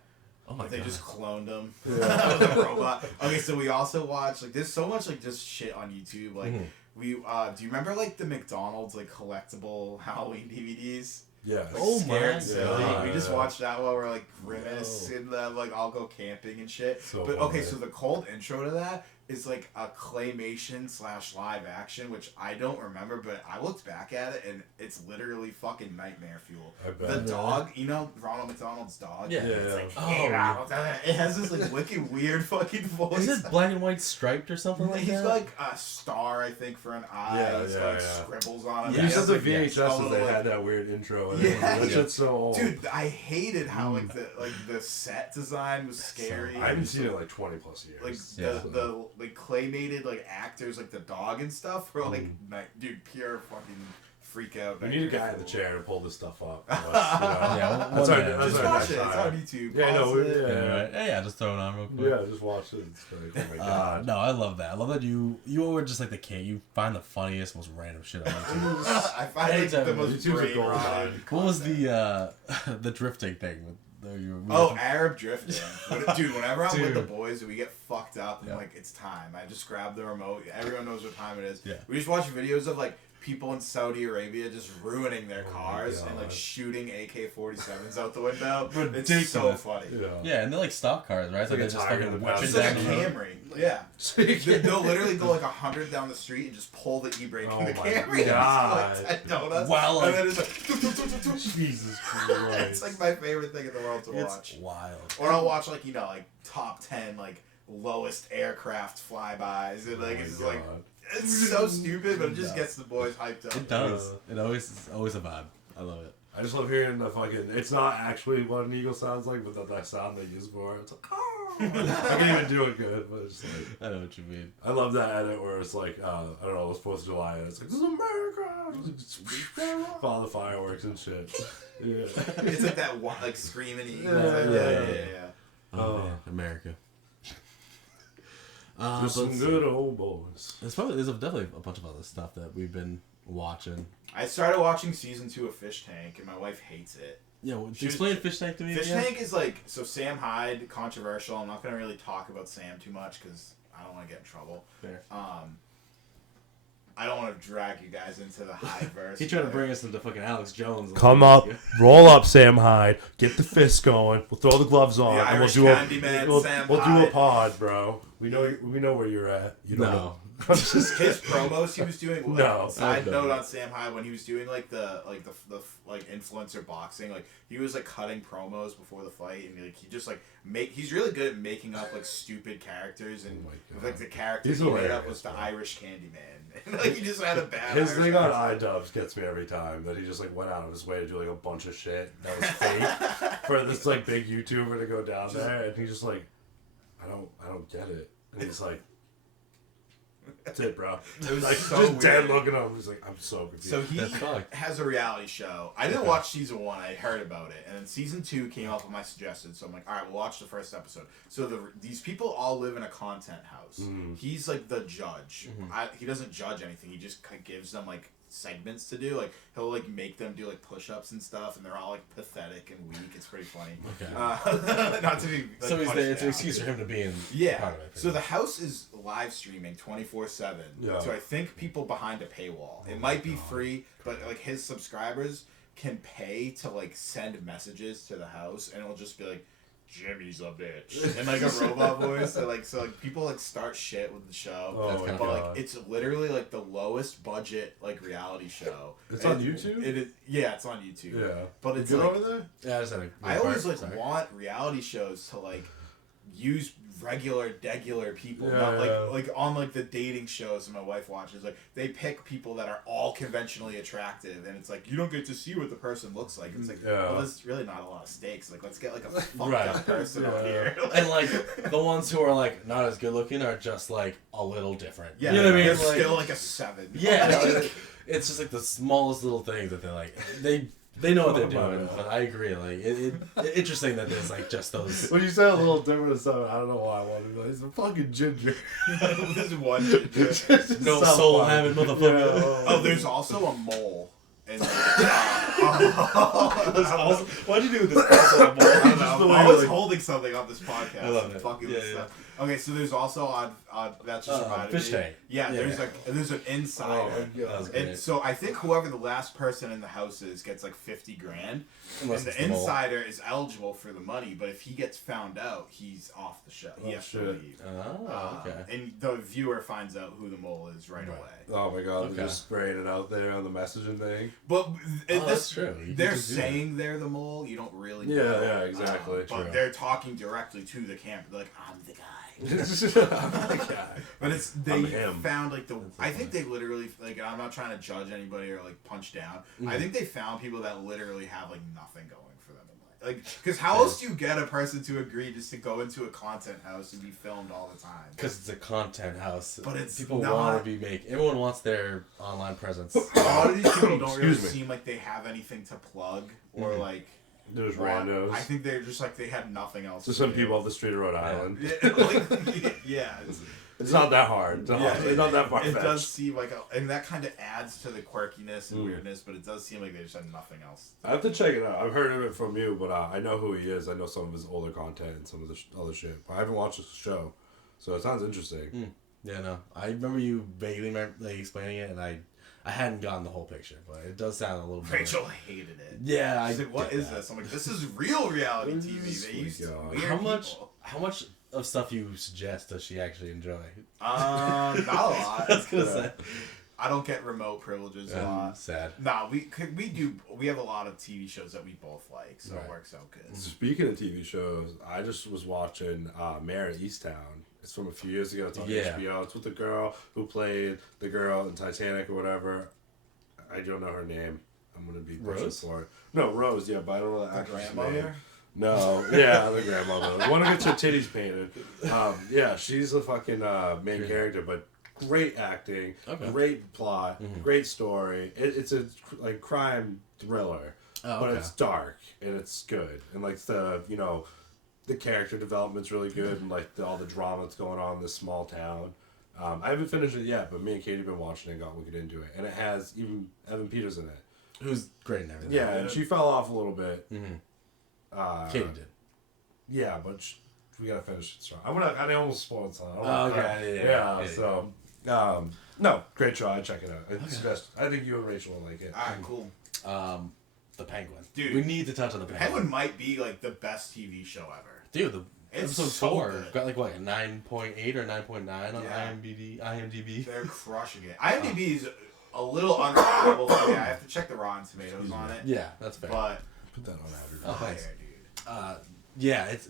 Oh my But they god. just cloned him. The robot. Okay, so we also watched like there's so much like just shit on YouTube. Like we do you remember like the McDonald's like collectible Halloween DVDs? Yeah. Oh Scared my silly. God. We just watched that while we're like grimace and like I'll go camping and shit. So but funny. okay, so the cold intro to that is like a claymation / live action, which I don't remember, but I looked back at it and it's literally fucking nightmare fuel. I bet. The dog, you know, Ronald McDonald's dog. Yeah. It's like, Oh, hey, yeah. Ronald. It has this like wicked weird fucking voice. Is it black and white striped or something like He's that? got like a star, I think, for an eye. Yeah, He's yeah, got like yeah. scribbles on it. Yeah. You He said has, the like, VHSs, a they little, had that weird intro. And Yeah. that shit's so old. Dude, I hated how like the set design was scary. I haven't seen it in like 20 plus years. Like the like claymated like actors like the dog and stuff were like dude pure fucking freak out. We need a guy in the chair to pull this stuff up. Yeah, That's one our, day. that's Just our watch next it. It's time. on YouTube. Yeah, I know. Pause it. Yeah, right. Yeah, just throw it on real quick. Yeah, just watch it. It's like, oh my god. No, I love that. I love that you were just like the king. You find the funniest, most random shit on YouTube. I find like the most YouTube's a brain gold rotted. mine. What was the the drifting thing with Oh, Arab drifting. Dude, whenever I'm with Dude. the boys and we get fucked up and Yeah. like it's time, I just grab the remote. Everyone knows what time it is. Yeah. We just watch videos of like people in Saudi Arabia just ruining their Oh my cars and like God. shooting AK-47s out the window. It's Ridiculous. so funny. Yeah. Yeah, and they're like stock cars, right? It's So like they a just Tiger fucking in the whipping It's past. like a down the road. Camry. Yeah. They'll literally go like 100 down the street and just pull the e-brake Oh in the my Camry. God. It's like 10 donuts. Wow, And like- then it's like... Jesus Christ. It's like my favorite thing in the world to watch. It's wild. Or I'll watch like, you know, like top 10 like lowest aircraft flybys and like it's just like it's so stupid, but it just gets the boys hyped up. It does. It's always a vibe. I love it. I just love hearing the fucking. It's not actually what an eagle sounds like, but that sound they use for it. It's like, oh. I can't even do it good, but it's like. I know what you mean. I love that edit where it's like, I don't know, it's 4th of July, and it's like, this is America! All the fireworks and shit. Yeah. It's like that one, like screaming eagle. Yeah. Oh, man, America. Just some good old boys. There's definitely a bunch of other stuff that we've been watching. I started watching season 2 of Fish Tank, and my wife hates it. Yeah, well, She was- explain Fish Tank to me. Fish again? Tank is like, so Sam Hyde, controversial. I'm not going to really talk about Sam too much because I don't want to get in trouble. Fair. I don't want to drag you guys into the Hyde verse. He tried to bring us into fucking Alex Jones. Come up, roll up, Sam Hyde. Get the fist going. We'll throw the gloves on, The and Irish we'll do Candyman, we'll Sam do a Hyde. pod, bro. We know where you're at. You don't know. His promos he was doing. No. Side note on Sam Hyde, when he was doing like the influencer boxing, like he was like cutting promos before the fight, and like he just like he's really good at making up like stupid characters, and like the character he made up was the Irish Candyman, and like he just had a bad. His Irish thing on iDubbbz gets me every time, that he just like went out of his way to do like a bunch of shit that was fake for this like big YouTuber to go down there, and he's just like, I don't get it, and he's like. That's it, bro. It was like so just weird. dead looking at him. He's like, I'm so confused. So he has a reality show. I didn't watch season 1. I heard about it, and then season 2 came up with my suggestion. So I'm like, all right, we'll watch the first episode. So these people all live in a content house. Mm-hmm. He's like the judge. Mm-hmm. He doesn't judge anything. He just gives them like segments to do. Like he'll like make them do like push-ups and stuff, and they're all like pathetic and weak. It's pretty funny. Okay. Not to be. Like, so he's there. It's an excuse for him to be in. Part of it, So the house is live streaming 24/7. Yeah. So I think people behind a paywall. It might be free, but like his subscribers can pay to like send messages to the house, and it'll just be like, Jimmy's a bitch, and like a robot voice. So people like start shit with the show. Oh my but God. like it's literally like the lowest budget like reality show. It's on YouTube? It is. Yeah, it's on YouTube. Yeah. But it's Good like, over there? Yeah, I just had I always want reality shows to like use degular people, Yeah, not like on like the dating shows that my wife watches. Like they pick people that are all conventionally attractive, and it's like you don't get to see what the person looks like. It's like, well, there's really not a lot of stakes. Like let's get like a fucked up person on here. And like the ones who are like not as good looking are just like a little different. Yeah, you know what I mean? they're Like, still like a 7. yeah, it's just like the smallest little things that they're like they know what they're doing. But I agree, like it's interesting that there's like just those. When you say a little different or something, I don't know why I wanted to be like, he's a fucking ginger. There's one. No soul having motherfucker. Yeah. Oh, there's also a mole. And Why'd you do this? Also, I don't know. the way I'm always like- holding something on this podcast. I love it. Fucking Yeah, with yeah. stuff. Okay, so there's also on that's just reminded Fish me. tank. Yeah, Yeah. there's an insider. That was And great. so I think whoever the last person in the house is gets like 50 grand. Unless and it's the the mole. insider is eligible for the money, but if he gets found out, he's off the show. He Oh, has to shit. leave. Oh, okay. And the viewer finds out who the mole is right away. Oh my God, Okay. they're just spraying it out there on the messaging thing. But That's true. You can They're just do that. saying they're the mole. You don't really Yeah, know. yeah, exactly. But True. they're talking directly to the camera. They're like, I'm the guy. But it's they I'm him. found like I think they literally like I'm not trying to judge anybody or like punch down. I think they found people that literally have like nothing going for them in life. Like, because how else do you get a person to agree just to go into a content house and be filmed all the time? Because it's a content house. But it's people not- want to be everyone wants their online presence. A lot of these people don't really Excuse me. seem like they have anything to plug or like. There's want- randos. I think they're just like they had nothing else. There's to some do. people off the street of Rhode Island. Yeah, like, yeah. It's not that hard. It's not that far It fetched. does seem like, and that kind of adds to the quirkiness and weirdness, but it does seem like they just had nothing else. I have to check it out. I've heard of it from you, but I know who he is. I know some of his older content and some of the other shit. But I haven't watched the show, so it sounds interesting. Yeah, no. I remember you vaguely explaining it, and I hadn't gotten the whole picture, but it does sound a little bit. Rachel hated it. Yeah, I She's like, "What get is that. this?" I'm like, "This is real reality TV. Sweet They used God. weird people." How much of stuff you suggest does she actually enjoy? Not a lot. I was gonna say. I don't get remote privileges a lot. Sad. Nah, we have a lot of TV shows that we both like, so it works out good. Speaking of TV shows, I just was watching Mare of Easttown. It's from a few years ago. It's on Yeah. HBO. It's with the girl who played the girl in Titanic or whatever. I don't know her name. I'm gonna be pushing Rose? for it. No, Rose. Yeah, but I don't know the The actress' name. grandmother? No, yeah, the grandmother. The one who gets her titties painted. Yeah, she's the fucking main character, but great acting, Okay. great plot, great story. It's a like crime thriller, Oh, but okay. it's dark and it's good, and like the character development's really good, and like all the drama that's going on in this small town. I haven't finished it yet, but me and Katie have been watching it and got wicked into it, and it has even Evan Peters in it. Who's great and everything. Yeah, and she fell off a little bit. Katie did. Yeah, but we gotta finish it strong. I almost spoiled something. Okay, Yeah. yeah. So, no, great try. Check it out. I think you and Rachel will like it. Alright, cool. The Penguin. Dude, we need to touch on the Penguin. Penguin might be like the best TV show ever. Dude, It's Episode so 4 good. got like what, a 9.8 or 9.9 on Yeah. IMDb. They're crushing it. IMDb is a little unreliable for me. I have to check the Rotten Tomatoes on it. Yeah, that's fair. But Put that on average. Oh, thanks. fire, dude. Yeah, it's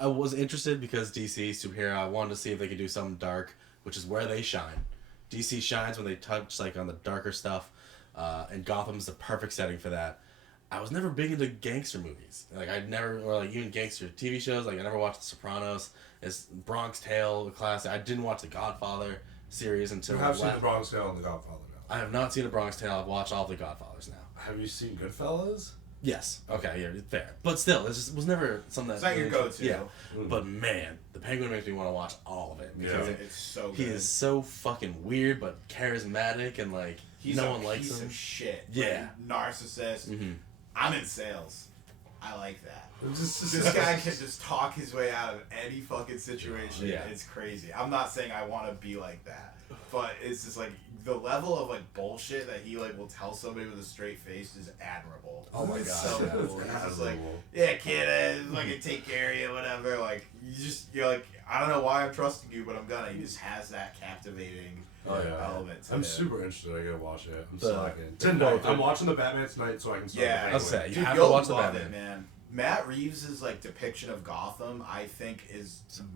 I was interested because DC superhero. I wanted to see if they could do something dark, which is where they shine. DC shines when they touch like on the darker stuff, and Gotham's the perfect setting for that. I was never big into gangster movies. Like I'd never, or like even gangster TV shows. Like I never watched The Sopranos. It's Bronx Tale, the classic. I didn't watch the Godfather series until. You have seen The Bronx Tale and The Godfather now. I have not seen The Bronx Tale. I've watched all the Godfathers now. Have you seen Goodfellas? Yes. Okay. Yeah. Fair. But still, it just was never something that. It's not your go-to. Yeah. But man, the Penguin makes me want to watch all of it because It's so good. he is so fucking weird but charismatic and like He's no a one likes piece him. of shit. Yeah. Like, narcissist. Mhm. I'm in sales. I like that. This This guy can just talk his way out of any fucking situation. Yeah. It's crazy. I'm not saying I want to be like that, but it's just like the level of like bullshit that he like will tell somebody with a straight face is admirable. Oh my It's God, so yeah. cool. It's He's just like, admirable. yeah, kid, I fucking take care of you, whatever. Like you're like, I don't know why I'm trusting you, but I'm gonna. He just has that captivating element. To I'm it. super interested. I gotta watch it. I'm The- slacking. the- Tonight. I'm watching the Batman tonight, so I can start. Yeah, the I'll Penguin. say. You Dude, have you'll to watch the love Batman. it, man. Matt Reeves' like depiction of Gotham, I think,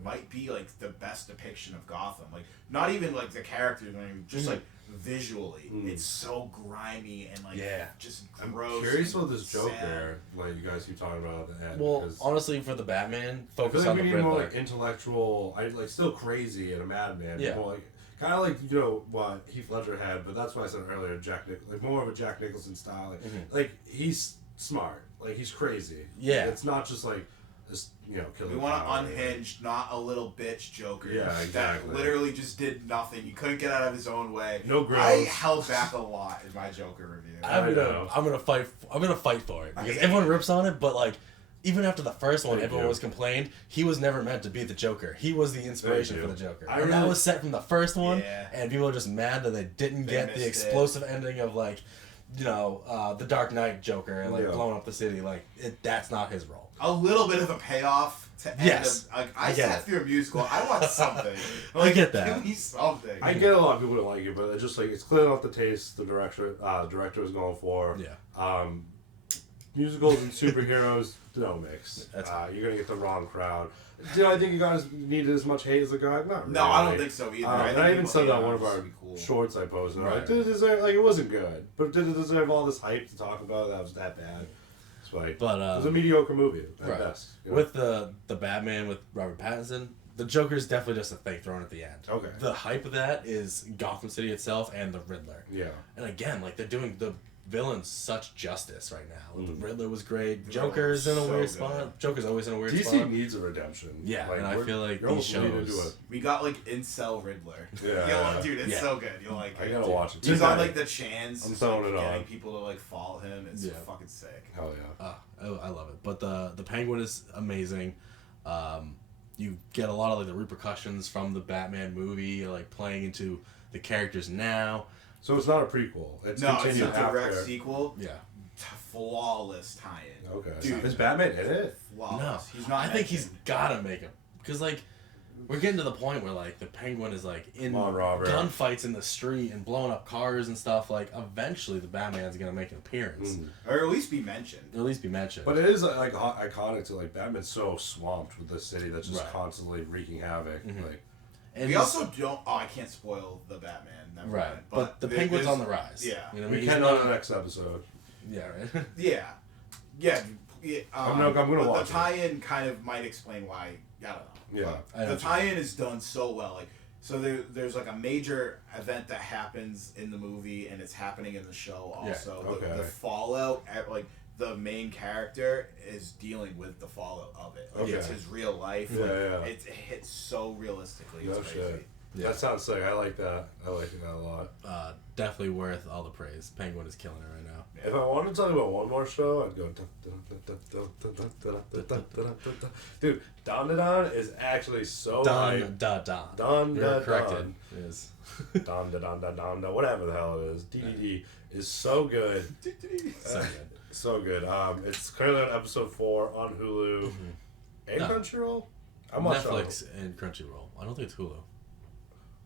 might be like the best depiction of Gotham. Like not even like the characters, I mean, just like visually, it's so grimy and like just I'm gross. curious and about this sad. Joker. Like you guys keep talking about at the end. Well, 'cause honestly, for the Batman, I feel focus like on we the need Riddler. more like intellectual. I like still crazy and a madman. Yeah. More like kind of like what Heath Ledger had, but that's what I said earlier. Like more of a Jack Nicholson style. Like he's smart. Like he's crazy. Yeah. It's not just like this. Killing. We want power. an unhinged, not a little bitch Joker. Yeah, exactly. That literally just did nothing. He couldn't get out of his own way. No grills. I held back a lot in my Joker review. I'm know. gonna fight for it because everyone rips on it, but like even after the first one, They everyone do. was complained he was never meant to be the Joker. He was the inspiration They for do. the Joker, I and that really- was set from the first one. Yeah. And people are just mad that they didn't They get the missed it. explosive ending of like, the Dark Knight Joker and like Yeah. blowing up the city. Like that's not his role. A little bit of a payoff to end. Yes, Like, I I get sat it. through a musical. I want something. I Like, get that. Give me something. I get a lot of people don't like it, but it's just like it's clearly not the taste the director was going for. Yeah. Musicals and superheroes don't mix. That's You're gonna get the wrong crowd. I think you guys needed as much hate as the guy? Not No, I don't really. think so either. And think I even people said hate that on one it of just our to be cool. shorts I posted. Right. Like, did it deserve? Like, it wasn't good, but did it deserve all this hype to talk about? That was that bad. It's like, But it was a mediocre movie at right. best. With the Batman with Robert Pattinson, the Joker is definitely just a thing thrown at the end. Okay. The hype of that is Gotham City itself and the Riddler. Yeah. And again, like they're doing the villains such justice right now. Like, Mm. The Riddler was great. The Joker's in a Riddler's weird so spot. good. Joker's always in a weird DC spot. needs a redemption. Yeah, and I feel like you're almost these leading shows- into it. We got like Incel Riddler. Yeah. Dude, it's Yeah. so good. You'll like I it. gotta watch it. He's on tonight. like the chans. I'm just, throwing like, it on. getting people to like follow him. It's Yeah. fucking sick. Hell yeah. I love it. But the Penguin is amazing. You get a lot of like the repercussions from the Batman movie, like playing into the characters now. So it's not a prequel. It's No, it's a continued direct after. sequel. Yeah. Flawless tie-in. Okay. Dude. Is Batman in it? Flawless. No, He's not. I think he's mentioned. gotta make him because like we're getting to the point where like the Penguin is like in Come on, Robert. gunfights in the street and blowing up cars and stuff. Like eventually the Batman's gonna make an appearance, Mm. or at least be mentioned. or at least be mentioned. But it is like iconic to like Batman's so swamped with this city that's just Right. constantly wreaking havoc. Mhm. Like and We he's- also don't. Oh, I can't spoil the Batman. Never right, mind. but the there- Penguin's there's- on the rise. Yeah. you know, we he's can not- on the next episode. Yeah, right. Yeah. Yeah. Yeah. I'm gonna but watch it. the tie-in kind of might explain why. I don't know. Yeah. I know The what you tie-in is done so well. Like, so there's like a major event that happens in the movie, and it's happening in the show also. Yeah, okay. The fallout, like the main character is dealing with the fallout of it. Like, it's Okay. his real life. Yeah, like, yeah. It hits so realistically. No It's shit. crazy. Yeah. That sounds sick. I like that. I like that a lot. Definitely worth all the praise. Penguin is killing it right now. If I wanted to talk about one more show, I'd go. Dude, Don Don is actually so hype. Don. Don You're Da corrected. It is. Don Da, whatever the hell it is. DDD is so good. So good. So good. It's currently on episode 4 on Hulu. And No. Crunchyroll? I'm watching Netflix and Crunchyroll. I don't think it's Hulu.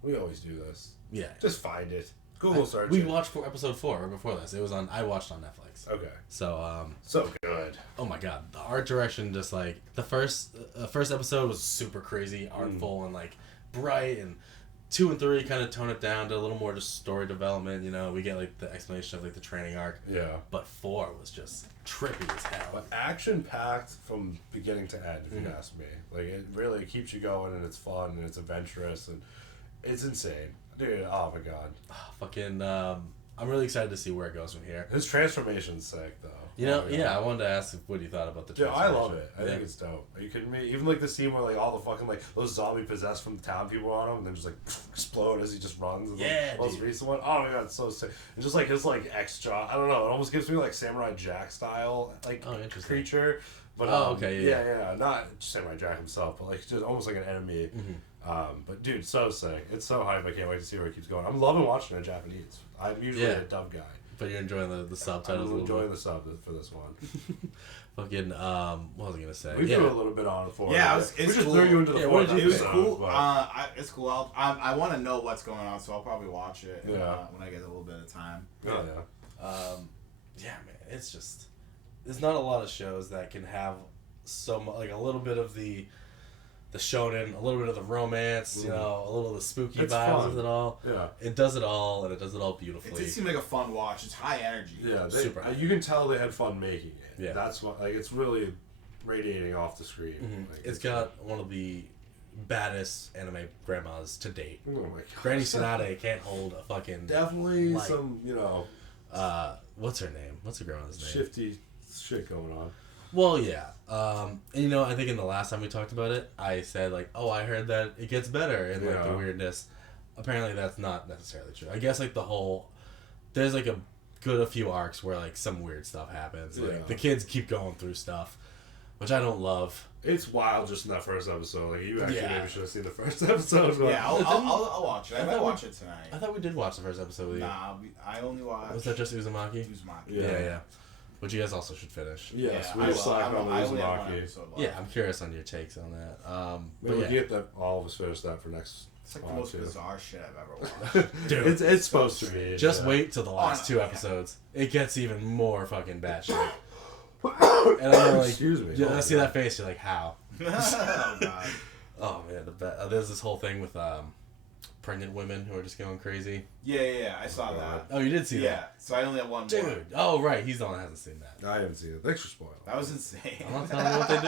We always do this. Yeah. Just find it. Google search We it. watched for episode 4 right before this. It was on. I watched on Netflix. Okay. So So good. oh my god, the art direction just like the first episode was super crazy, artful and like bright, and 2 and 3 kind of tone it down to a little more just story development. You know, we get like the explanation of like the training arc. Yeah. But 4 was just trippy as hell. But action packed from beginning to end, if you ask me. Like it really keeps you going, and it's fun, and it's adventurous, and it's insane, dude. Oh my god. Fucking I'm really excited to see where it goes from here. His transformation's sick, though. You know, Oh my yeah, God. I wanted to ask what you thought about the Dude, I transformation. love it. I Yeah. think it's dope. Are you kidding me? Even like the scene where like all the fucking like those zombie possessed from the town people are on him, and then just like explode as he just runs. And, Yeah, like, most dude. recent one. Oh my god, it's so sick. And just like his like X jaw. I don't know. It almost gives me like Samurai Jack style like Interesting. creature. But Okay, yeah. not Samurai Jack himself, but like just almost like an enemy. But dude, so sick. It's so hype. I can't wait to see where it keps going. I'm loving watching it in Japanese. I'm usually a dub guy. But you're enjoying the subtitles a I'm little enjoying bit. the sub for this one. Fucking what was I gonna say? We threw a little bit on it for Yeah, it. it's we just cool. threw you into the Yeah, fourth what did It was episode, cool. but- It's cool. I want to know what's going on, so I'll probably watch it when I get a little bit of time. yeah. Yeah, man, it's just there's not a lot of shows that can have so much, like a little bit of the shonen, a little bit of the romance, you know, a little of the spooky It's vibes fun. of it all. Yeah. It does it all, and it does it all It beautifully. did seem like a fun watch. It's high energy. Yeah, Super. you can tell they had fun making it. Yeah. That's what, like, it's really radiating off the screen. Like, It's got one of the baddest anime grandmas to date. oh my God. Granny Tsunade can't hold a fucking Definitely Like- some, what's her name? What's the grandma's name? shifty shit going on. Well, yeah. And, you know, I think in the last time we talked about it, I said, like, oh, I heard that it gets better and, like, the Yeah. weirdness. Apparently, that's not necessarily true. I guess, like, there's, like, a few arcs where, like, some weird stuff happens. Like, Yeah. the kids keep going through stuff, which I don't love. It's wild just in that first episode. Like, you actually Yeah. maybe should have seen the first episode. But Yeah, I'll watch it. I might watch it I tonight. thought we did watch the first episode with you. Nah, I only watched. Was that just Uzumaki? Uzumaki. Yeah. Which you guys also should finish. Yes, I we will. just slacked on I only have one Uzumaki. episode left. Yeah, I'm curious on your takes on that. Maybe But we yeah. can get that, all of us finish that for next. It's like the one, most too. bizarre shit I've ever watched. Dude, It's supposed to be. just yeah. wait till the last no, 2 yeah. episodes. It gets even more fucking batshit. And I'm like, Excuse me. I see that face. You're like, how? Oh god. Oh man, there's this whole thing with pregnant women who are just going crazy. Yeah. I saw that. Oh, you did see Yeah. that, So I only have one more. dude. Oh right, he's the one that hasn't seen that. I haven't seen it. Thanks for spoiling. That was insane. I'm not telling you what they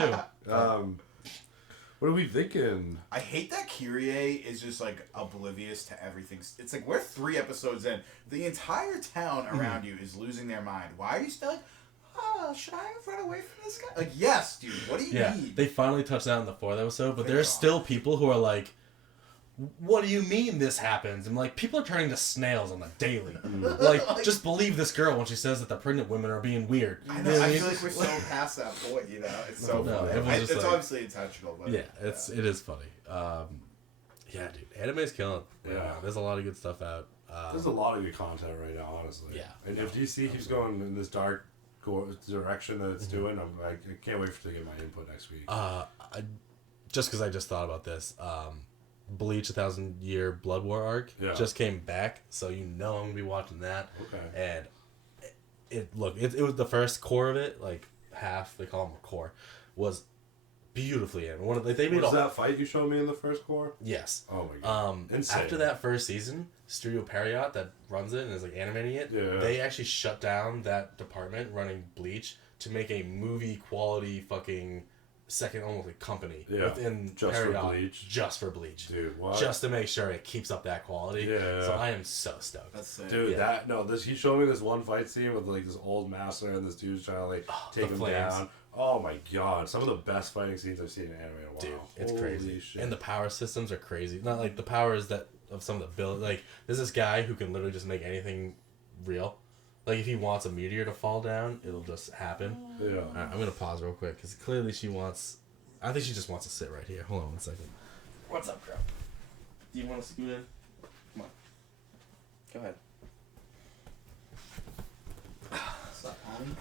do. What are we thinking? I hate that Kyrie is just like oblivious to everything. It's like we're 3 episodes in. The entire town around you is losing their mind. Why are you still like, oh, should I run away from this guy? Like, yes, dude. What do you Yeah, need? they finally touched that in the 4th episode, but Thank there's God. still people who are like, what do you mean this happens? I'm like, people are turning to snails on the daily. Like, just believe this girl when she says that the pregnant women are being weird. I You know. what I mean? feel like we're so past that point. You know, it's so No, funny. everyone's just It's like- obviously intentional, but Yeah, it is funny. Yeah, dude, anime's killing. Yeah. There's a lot of good stuff out. There's a lot of good content right now, honestly. Yeah. And if DC keeps going in this dark direction that it's doing, I can't wait to get my input next week. Just because I just thought about this, Bleach 1,000 Year Blood War arc just came back, so you know I'm gonna be watching that. Okay. And it was the first core of it, like half they call them a core, was beautifully in. They made Was that fight you showed me in the first core? Yes. Oh my god. Insane. After that first season, Studio Perriot that runs it and is like animating it, they actually shut down that department running Bleach to make a movie quality fucking second almost like company within Just for Perriot Bleach? just for Bleach. Dude, what? Just to make sure it keeps up that quality. Yeah. So I am so stoked. that's sick. Dude, Yeah. he showed me this one fight scene with like this old master and this dude's trying to like take the him flames. down. Oh my god, some of the best fighting scenes I've seen in anime in a while. Dude, it's Holy crazy. Shit. And the power systems are crazy. Not like the powers that of some of the build. Like there's this guy who can literally just make anything real. Like if he wants a meteor to fall down, it'll just happen. Yeah. All right, I'm gonna pause real quick because clearly she wants. I think she just wants to sit right here. Hold on 1 second. What's up, girl? Do you want to scoot in? Come on. Go ahead. What's up, homie?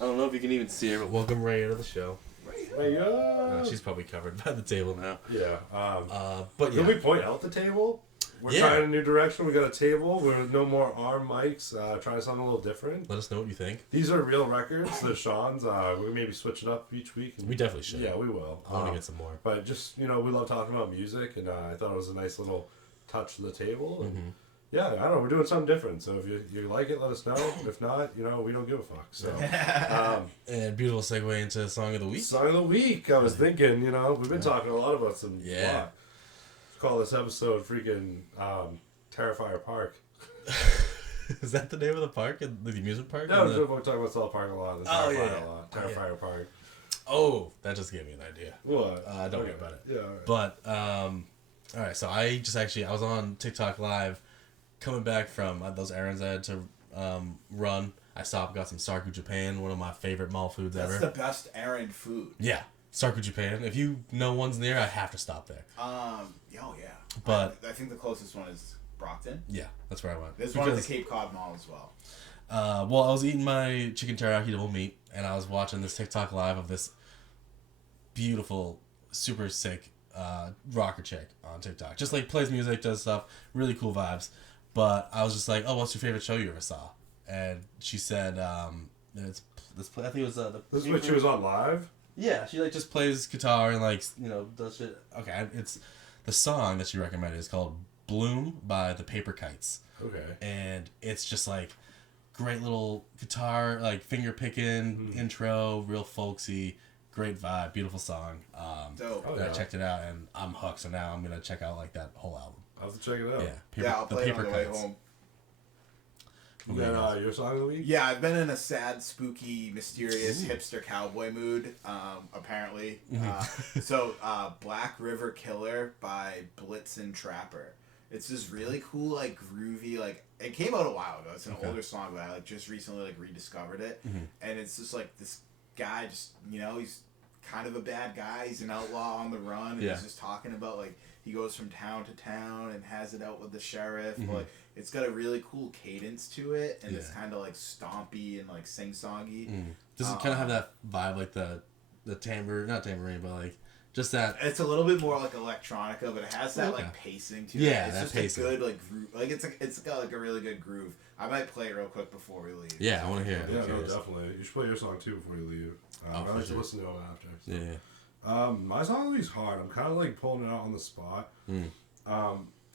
I don't know if you can even see her, but welcome Ray to the show. Hey, All she's probably covered by the table now. Yeah. But yeah. Can we point out the table? We're trying a new direction. We got a table. We're no more arm mics. Trying something a little different. Let us know what you think. These are real records. They're Sean's. We maybe switch it up each week. We definitely should. Yeah, we will. I want to get some more. But just, we love talking about music, and I thought it was a nice little touch to the table. And yeah, I don't know. We're doing something different. So if you like it, let us know. If not, we don't give a fuck. So, and beautiful segue into Song of the Week. Song of the Week. I was thinking, we've been talking a lot about some. Yeah. Call this episode freaking Terrifier Park. Is that the name of the park? The amusement park? No, we're talking about South Park a lot. Terrifier a lot. Terrifier Park. Oh, that just gave me an idea. What? Don't worry about it. Yeah. All right. But, alright, so I was on TikTok Live, coming back from those errands I had to run. I stopped, got some Sarku Japan, one of my favorite mall foods ever. That's the best errand food. Yeah, Sarku Japan. If you know one's near, I have to stop there. Oh yeah. But I think the closest one is Brockton. Yeah, that's where I went. There's one at the Cape Cod Mall as well. Well, I was eating my chicken teriyaki double meat, and I was watching this TikTok Live of this beautiful, super sick rocker chick on TikTok. Just like plays music, does stuff, really cool vibes. But I was just like, oh, what's your favorite show you ever saw? And she said, I think it was This is what she was on live? Yeah, she like just plays guitar and like, does shit. Okay, it's the song that she recommended is called Bloom by the Paper Kites. Okay. And it's just like great little guitar, like finger picking intro, real folksy, great vibe, beautiful song. Dope. I checked it out and I'm hooked. So now I'm gonna check out like that whole album. I'll have to check it out. Yeah, I'll play it on the way home. And then your song of the week? Yeah, I've been in a sad, spooky, mysterious hipster cowboy mood, apparently. So, Black River Killer by Blitzen Trapper. It's this really cool, like, groovy, like, it came out a while ago. It's an older song, but I, like, just recently, like, rediscovered it. And it's just, like, this guy just, he's kind of a bad guy. He's an outlaw on the run. And he's just talking about, like, he goes from town to town and has it out with the sheriff. But, like, it's got a really cool cadence to it, and it's kind of like stompy and like sing-songy. Does it kind of have that vibe, like the not tambourine, but like just that? It's a little bit more like electronica, but it has that like pacing to it. Yeah, it's that just pacing. a good like groove. Like it's got like a really good groove. I might play it real quick before we leave. Yeah, I want to hear it. Yeah, no, definitely. You should play your song too before you leave. I like to listen to it after. So. Yeah. My song of the week's hard. I'm kind of like pulling it out on the spot.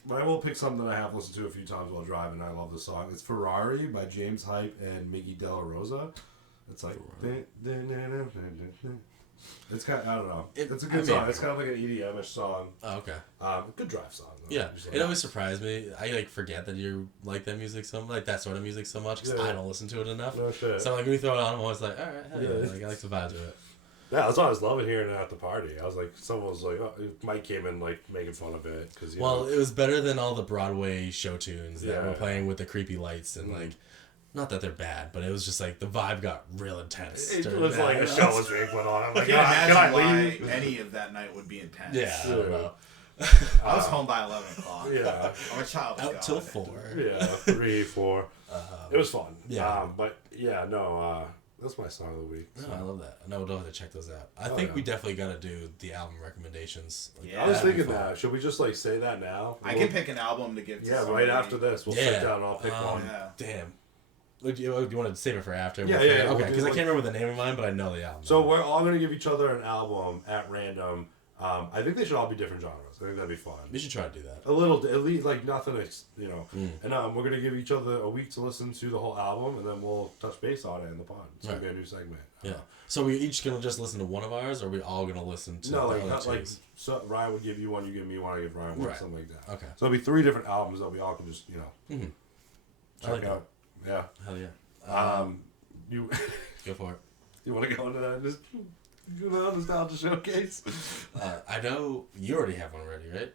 But I will pick something that I have listened to a few times while driving. I love the song. It's Ferrari by James Hype and Miggy Della Rosa. It's like... It's kind of, I don't know. It's a good song. It's kind of like an EDM-ish song. Oh, okay. Good drive song, though. Yeah. It always surprised me. I like forget that you like that music like that sort of music so much because I don't listen to it enough. No shit. So like when you throw it on, I'm always like, all right, hell yeah. Like I like the vibe to it. Yeah, that's why I was loving hearing it at the party. I was like, someone was like, Mike came in like making fun of it because well, it was better than all the Broadway show tunes that were playing with the creepy lights and like, not that they're bad, but it was just like the vibe got real intense. It was like a show was being put on. I'm like, I can't imagine why leave? any of that night would be intense. Yeah, I don't know. I was home by 11 o'clock. Yeah, I'm a child of out God. till 4. Yeah, 3, 4. It was fun. Yeah, but yeah, no. That's my song of the week. So. No, I love that. No, we'll have to check those out. I think we definitely gotta do the album recommendations. Yeah. I was thinking that. Should we just like say that now? I can pick an album to give to somebody. Right after this. We'll sit down and I'll pick one. Yeah. Damn. Do you want to save it for after? Yeah. Okay, because I can't remember the name of mine, but I know the album. So we're all going to give each other an album at random. I think they should all be different genres. I think that'd be fun. We should try to do that. A little, at least, like nothing, And we're going to give each other a week to listen to the whole album, and then we'll touch base on it in the pod. It's going to be a new segment. Yeah. So we each going to just listen to one of ours, or are we all going to listen to so Ryan would give you one, you give me one, I give Ryan one, something like that. Okay. So it'll be 3 different albums that we all can just, check out. That. Yeah. Hell yeah. You Go for it. You want to go into that? Just nostalgia showcase. I know you already have one ready, right?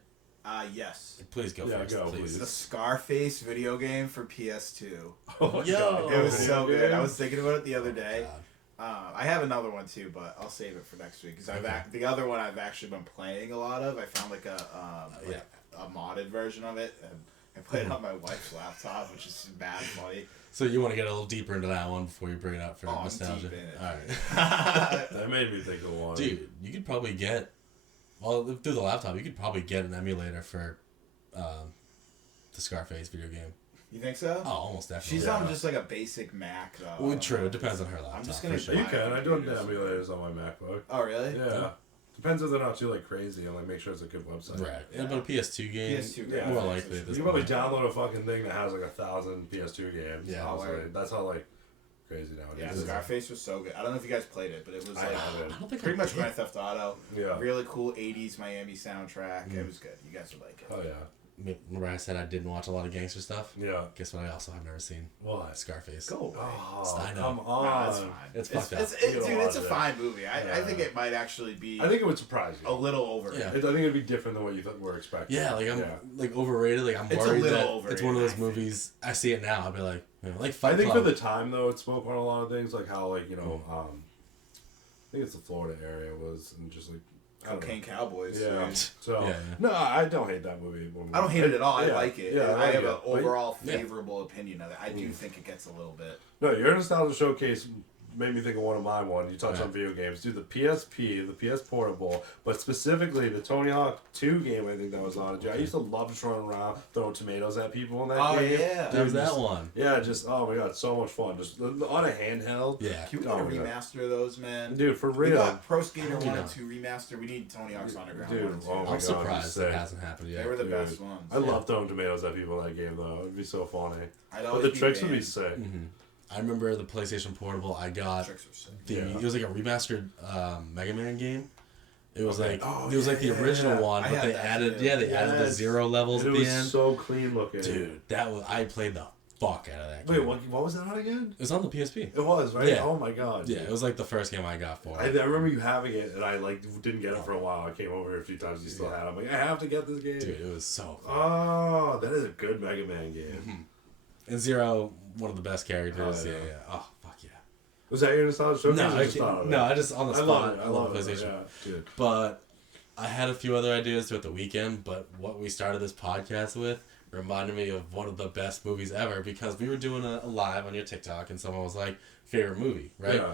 Yes. Please go first, please. The Scarface video game for PS2. Oh, yo! It was so good. I was thinking about it the other day. I have another one too, but I'll save it for next week because the other one I've actually been playing a lot of. I found like a modded version of it, and I play it on my wife's laptop, which is bad funny. So you want to get a little deeper into that one before you bring it up for nostalgia? I'm deep in it. All right. That made me think of one. Dude, you could probably get, through the laptop, you could probably get an emulator for the Scarface video game. You think so? Oh, almost definitely. She's on just like a basic Mac though. Well, true. It depends on her laptop. I'm just gonna. for You sure. can. I do emulators on my MacBook. Oh really? Yeah. Depends if they're not too like crazy and like make sure it's a good website. Right. Yeah. But a PS2 game, PS2 Yeah, more likely at You this can probably point. download a fucking thing that has like 1,000 PS2 games. Yeah. Honestly. That's how like crazy nowadays. Yeah, is. Scarface was so good. I don't know if you guys played it, but it was I like haven't. I don't think pretty I much did. Grand Theft Auto. Yeah. Really cool 80s Miami soundtrack. It was good. You guys would like it. Oh yeah. Remember I said I didn't watch a lot of gangster stuff? Yeah. Guess what I also have never seen? What? Scarface. Go away. Oh, I know. come No, on. it's fine. It's fucked up. Dude, You don't it's a watch it. fine movie. I Yeah. think it might actually be I think it would surprise a you. little over. Yeah. I think it'd be different than what you were expecting. Yeah, like I'm Yeah. like overrated. Like I'm It's a worried little that overrated, it's one of those I think. movies. I see it now. I'll be like, like I Fight think Club. for the time though, it spoke on a lot of things, like how like I think it's the Florida area was and just like I don't know. Cocaine Cowboys. Yeah. dude. So Yeah. no, I don't hate that movie. I don't hate it at all. I Yeah. like it. Yeah, I have an it. But- overall Yeah. favorable opinion of it. I do think it gets a little bit. No, your nostalgia showcase made me think of one of my one. You touched Right. on video games. Dude, the PSP, the PS Portable, but specifically the Tony Hawk 2 game I think that was on it. Dude, I used to love just running around throwing tomatoes at people in that Oh game. yeah. There's Dude, that just- one. Yeah, just, oh my god, so much fun. Just on a handheld. Yeah. Can we Oh get a my God. remaster of those, man? Dude, for We real. got Pro Skater You 1 know. and 2 remaster. We need Tony Hawk's Underground Dude, 1 and 2. oh my I'm God, surprised just it say- hasn't happened yet. They were the Dude, best ones. I love throwing tomatoes at people in that game though. It'd be so funny. I'd But always the be tricks would be banned. sick. Mm-hmm. I remember the PlayStation Portable. I got Tricks were sick. the. Yeah. It was like a remastered Mega Man game. It was Okay. like Oh, it was like the yeah, original yeah. one, I but had they that added too. they added the Yes. 0 levels And at it the was end. so clean looking. Dude, I played the fuck out of that. Wait, game. what was that on again? It was on the PSP. It was, right? Yeah. Oh my god. Yeah, it was like the first game I got for I it. remember you having it, and I like didn't get it for a while. I came over here a few times. You still Yeah. had it. I'm like, I have to get this game. Dude, it was so fun. Oh, that is a good Mega Man game. And Zero, one of the best characters. Oh, yeah, yeah. yeah. Oh, fuck yeah. Was that your nostalgia showcase? No, or I just thought can't, of it? no, I just on the I spot. love it. I on love the it. PlayStation. Yeah, dude. But I had a few other ideas throughout the weekend, but what we started this podcast with reminded me of one of the best movies ever because we were doing a live on your TikTok and someone was like, favorite movie, right? Yeah,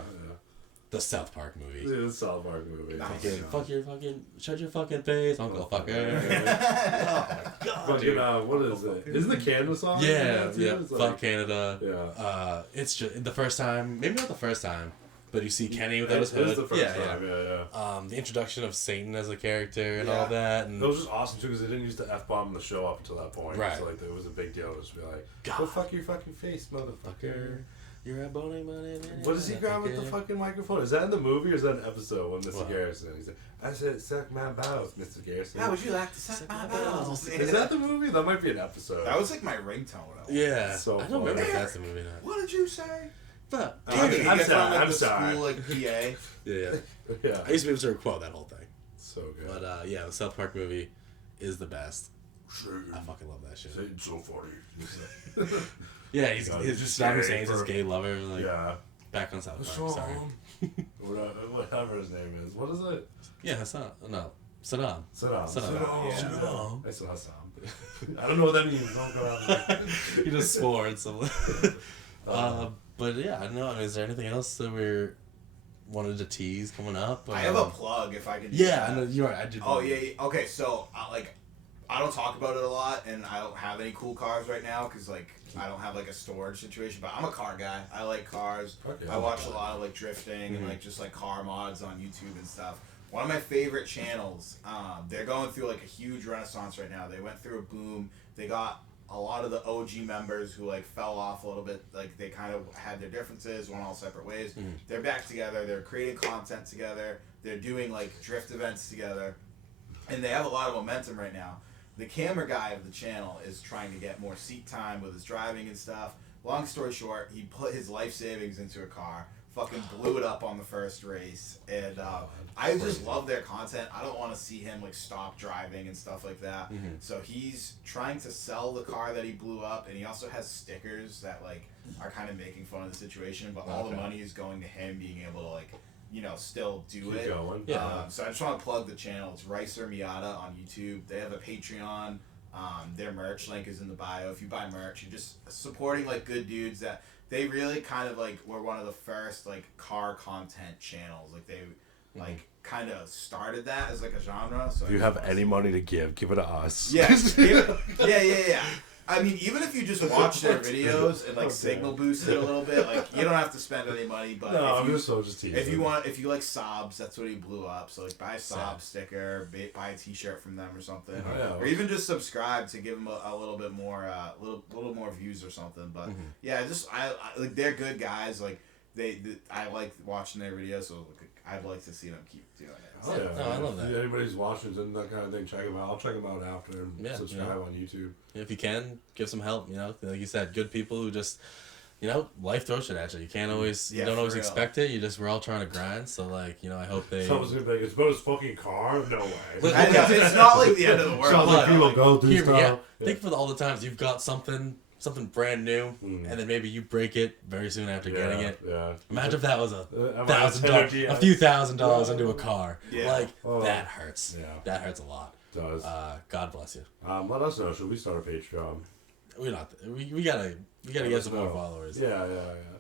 The South Park movie. Dude, it's a South Park movie. Nice. Fucking, fuck your fucking, shut your fucking face, Uncle Fucker. Yeah. Oh my god, Fucking, dude. what is it? Isn't the Canada song? Yeah, too? yeah, It's fuck like- Canada. Yeah. It's just the first time, maybe not the first time, but you see Kenny without his It was hood. the first yeah, time. Yeah. The introduction of Satan as a character and Yeah. all that, and It was just awesome too because they didn't use the F bomb in the show up until that point. Right. So like it was a big deal to just be like, God. go fuck your fucking face, motherfucker. You're a bony money. What does he grab with the fucking microphone? Is that in the movie or is that an episode when Mr. What? Garrison? He said, I said suck my balls, Mr. Garrison. How would you like to suck my balls? Is that the movie? That might be an episode. That was like my ringtone. though. Yeah, So I don't remember if funny. that's the movie or not. What did you say? Fuck. I'm He sorry, gets on, like, I'm the sorry. School, like, PA. Yeah, yeah. Yeah. I used to be able to quote that whole thing. So good. But yeah, the South Park movie is the best. Satan. I fucking love that shit. Satan's so funny. Yeah, he's just Saddam Hussein's his for- gay lover, like Yeah. back on South Park. Sorry. Whatever his name is. What is it? Yeah, Hassan. No, Saddam. Saddam. Saddam. Yeah. Saddam. I said Hassan. I don't know what that means. Don't go out. He just swore and something. But yeah, I don't know. Is there anything else that we're wanted to tease coming up? I have a plug if I can. do Yeah, that. I know you're right. I did. Oh yeah, yeah. Okay, so I don't talk about it a lot, and I don't have any cool cars right now because like I don't have like a storage situation. But I'm a car guy. I like cars. Okay. I watch a lot of like drifting and like just like car mods on YouTube and stuff. One of my favorite channels. They're going through like a huge renaissance right now. They went through a boom. They got a lot of the OG members who like fell off a little bit. Like they kind of had their differences, went all separate ways. They're back together. They're creating content together. They're doing like drift events together, and they have a lot of momentum right now. The camera guy of the channel is trying to get more seat time with his driving and stuff. Long story short, he put his life savings into a car, fucking blew it up on the first race, and I just love their content. I don't want to see him like stop driving and stuff like that. So he's trying to sell the car that he blew up, and he also has stickers that like are kind of making fun of the situation, but all the money is going to him being able to like, you know, still do Keep it. going. Yeah. So I just want to plug the channel. It's Ricer Miata on YouTube. They have a Patreon. Their merch link is in the bio. If you buy merch, you're just supporting like good dudes that they really kind of like were one of the first like car content channels. Like they like kind of started that as like a genre. So If you have any money to give it to us. Yes. Yeah. I mean, even if you just watch their videos and like signal boost it a little bit, like you don't have to spend any money. But No, if you, so just teasing. if you like Sobs, that's what he blew up. So like buy a Sob sticker, buy a T-shirt from them or something, or even just subscribe to give them a little bit more, little more views or something. But yeah, just I like they're good guys. Like I like watching their videos, so I'd like to see them keep doing it. Oh, yeah. No, I love that. If anybody's watching and that kind of thing, check them out. I'll check them out after and subscribe on YouTube. If you can, give some help. You know, like you said, good people who just, life throws shit at you. You can't always, you don't always expect it. We're all trying to grind. So like, I hope they. Someone's gonna be like, it's about his fucking car. No way. It's not like the end of the world. Sounds like people go through stuff. Think for all the times you've got something brand new, and then maybe you break it very soon after getting it. Yeah. Imagine if that was $1,000, a few $1,000s into a car. Yeah. That hurts. Yeah. That hurts a lot. It does. God bless you. Let us know. Should we start a Patreon? We're not. We gotta get some more followers. Yeah.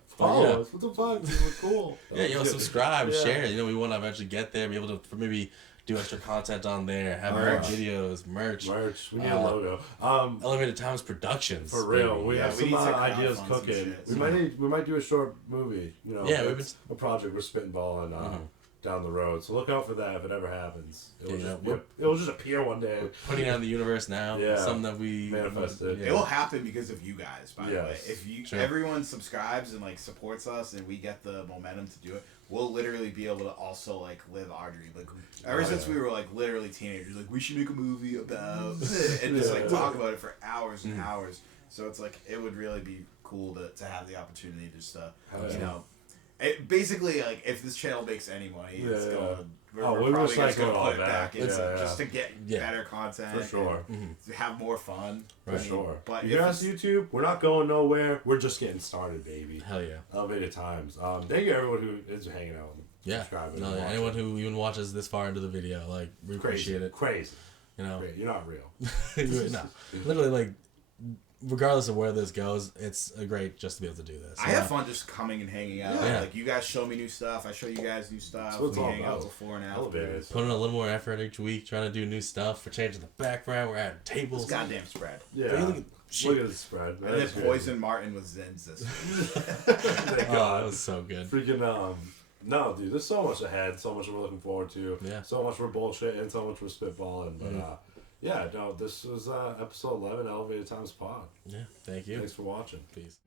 Follow us. What the fuck? We're cool. Subscribe, share. We want to eventually get there, be able to maybe do extra content on there, have videos, merch. We need a logo. Elevated Times Productions. For real, baby. we have some ideas cooking. We might do a short movie. A project we're spitballing down the road. So look out for that if it ever happens. It'll just appear one day. We're putting out in the universe now. Yeah. Something that we manifested. It will happen because of you guys. By the way, if everyone subscribes and like supports us, and we get the momentum to do it, we'll literally be able to also like live our dream. Like ever since we were like literally teenagers, like we should make a movie about and just like talk about it for hours and hours. So it's like it would really be cool to have the opportunity to just basically like if this channel makes any money, it's going. We're probably just going to put it back into just to get better content. For sure. To have more fun. For sure. But you guys, YouTube, we're not going nowhere. We're just getting started, baby. Hell yeah. Elevated Times. Thank you everyone who is hanging out. Subscribing. No, anyone who even watches this far into the video, like, we appreciate it. Crazy. You're not real. No. Literally, like, regardless of where this goes, it's great just to be able to do this. I have fun just coming and hanging out. Yeah. Like, you guys show me new stuff. I show you guys new stuff. We hang out before and after. Putting a little more effort each week, trying to do new stuff. We're changing the background. We're adding tables. This goddamn spread. Yeah. Look at the spread. And then Poison Martin with Zins this week. Thank God. That was so good. Freaking, no, dude, there's so much ahead. So much we're looking forward to. Yeah. So much we're bullshitting. So much we're spitballing. But, this was episode 11, Elevated Times Pod. Yeah, thank you. Thanks for watching. Peace.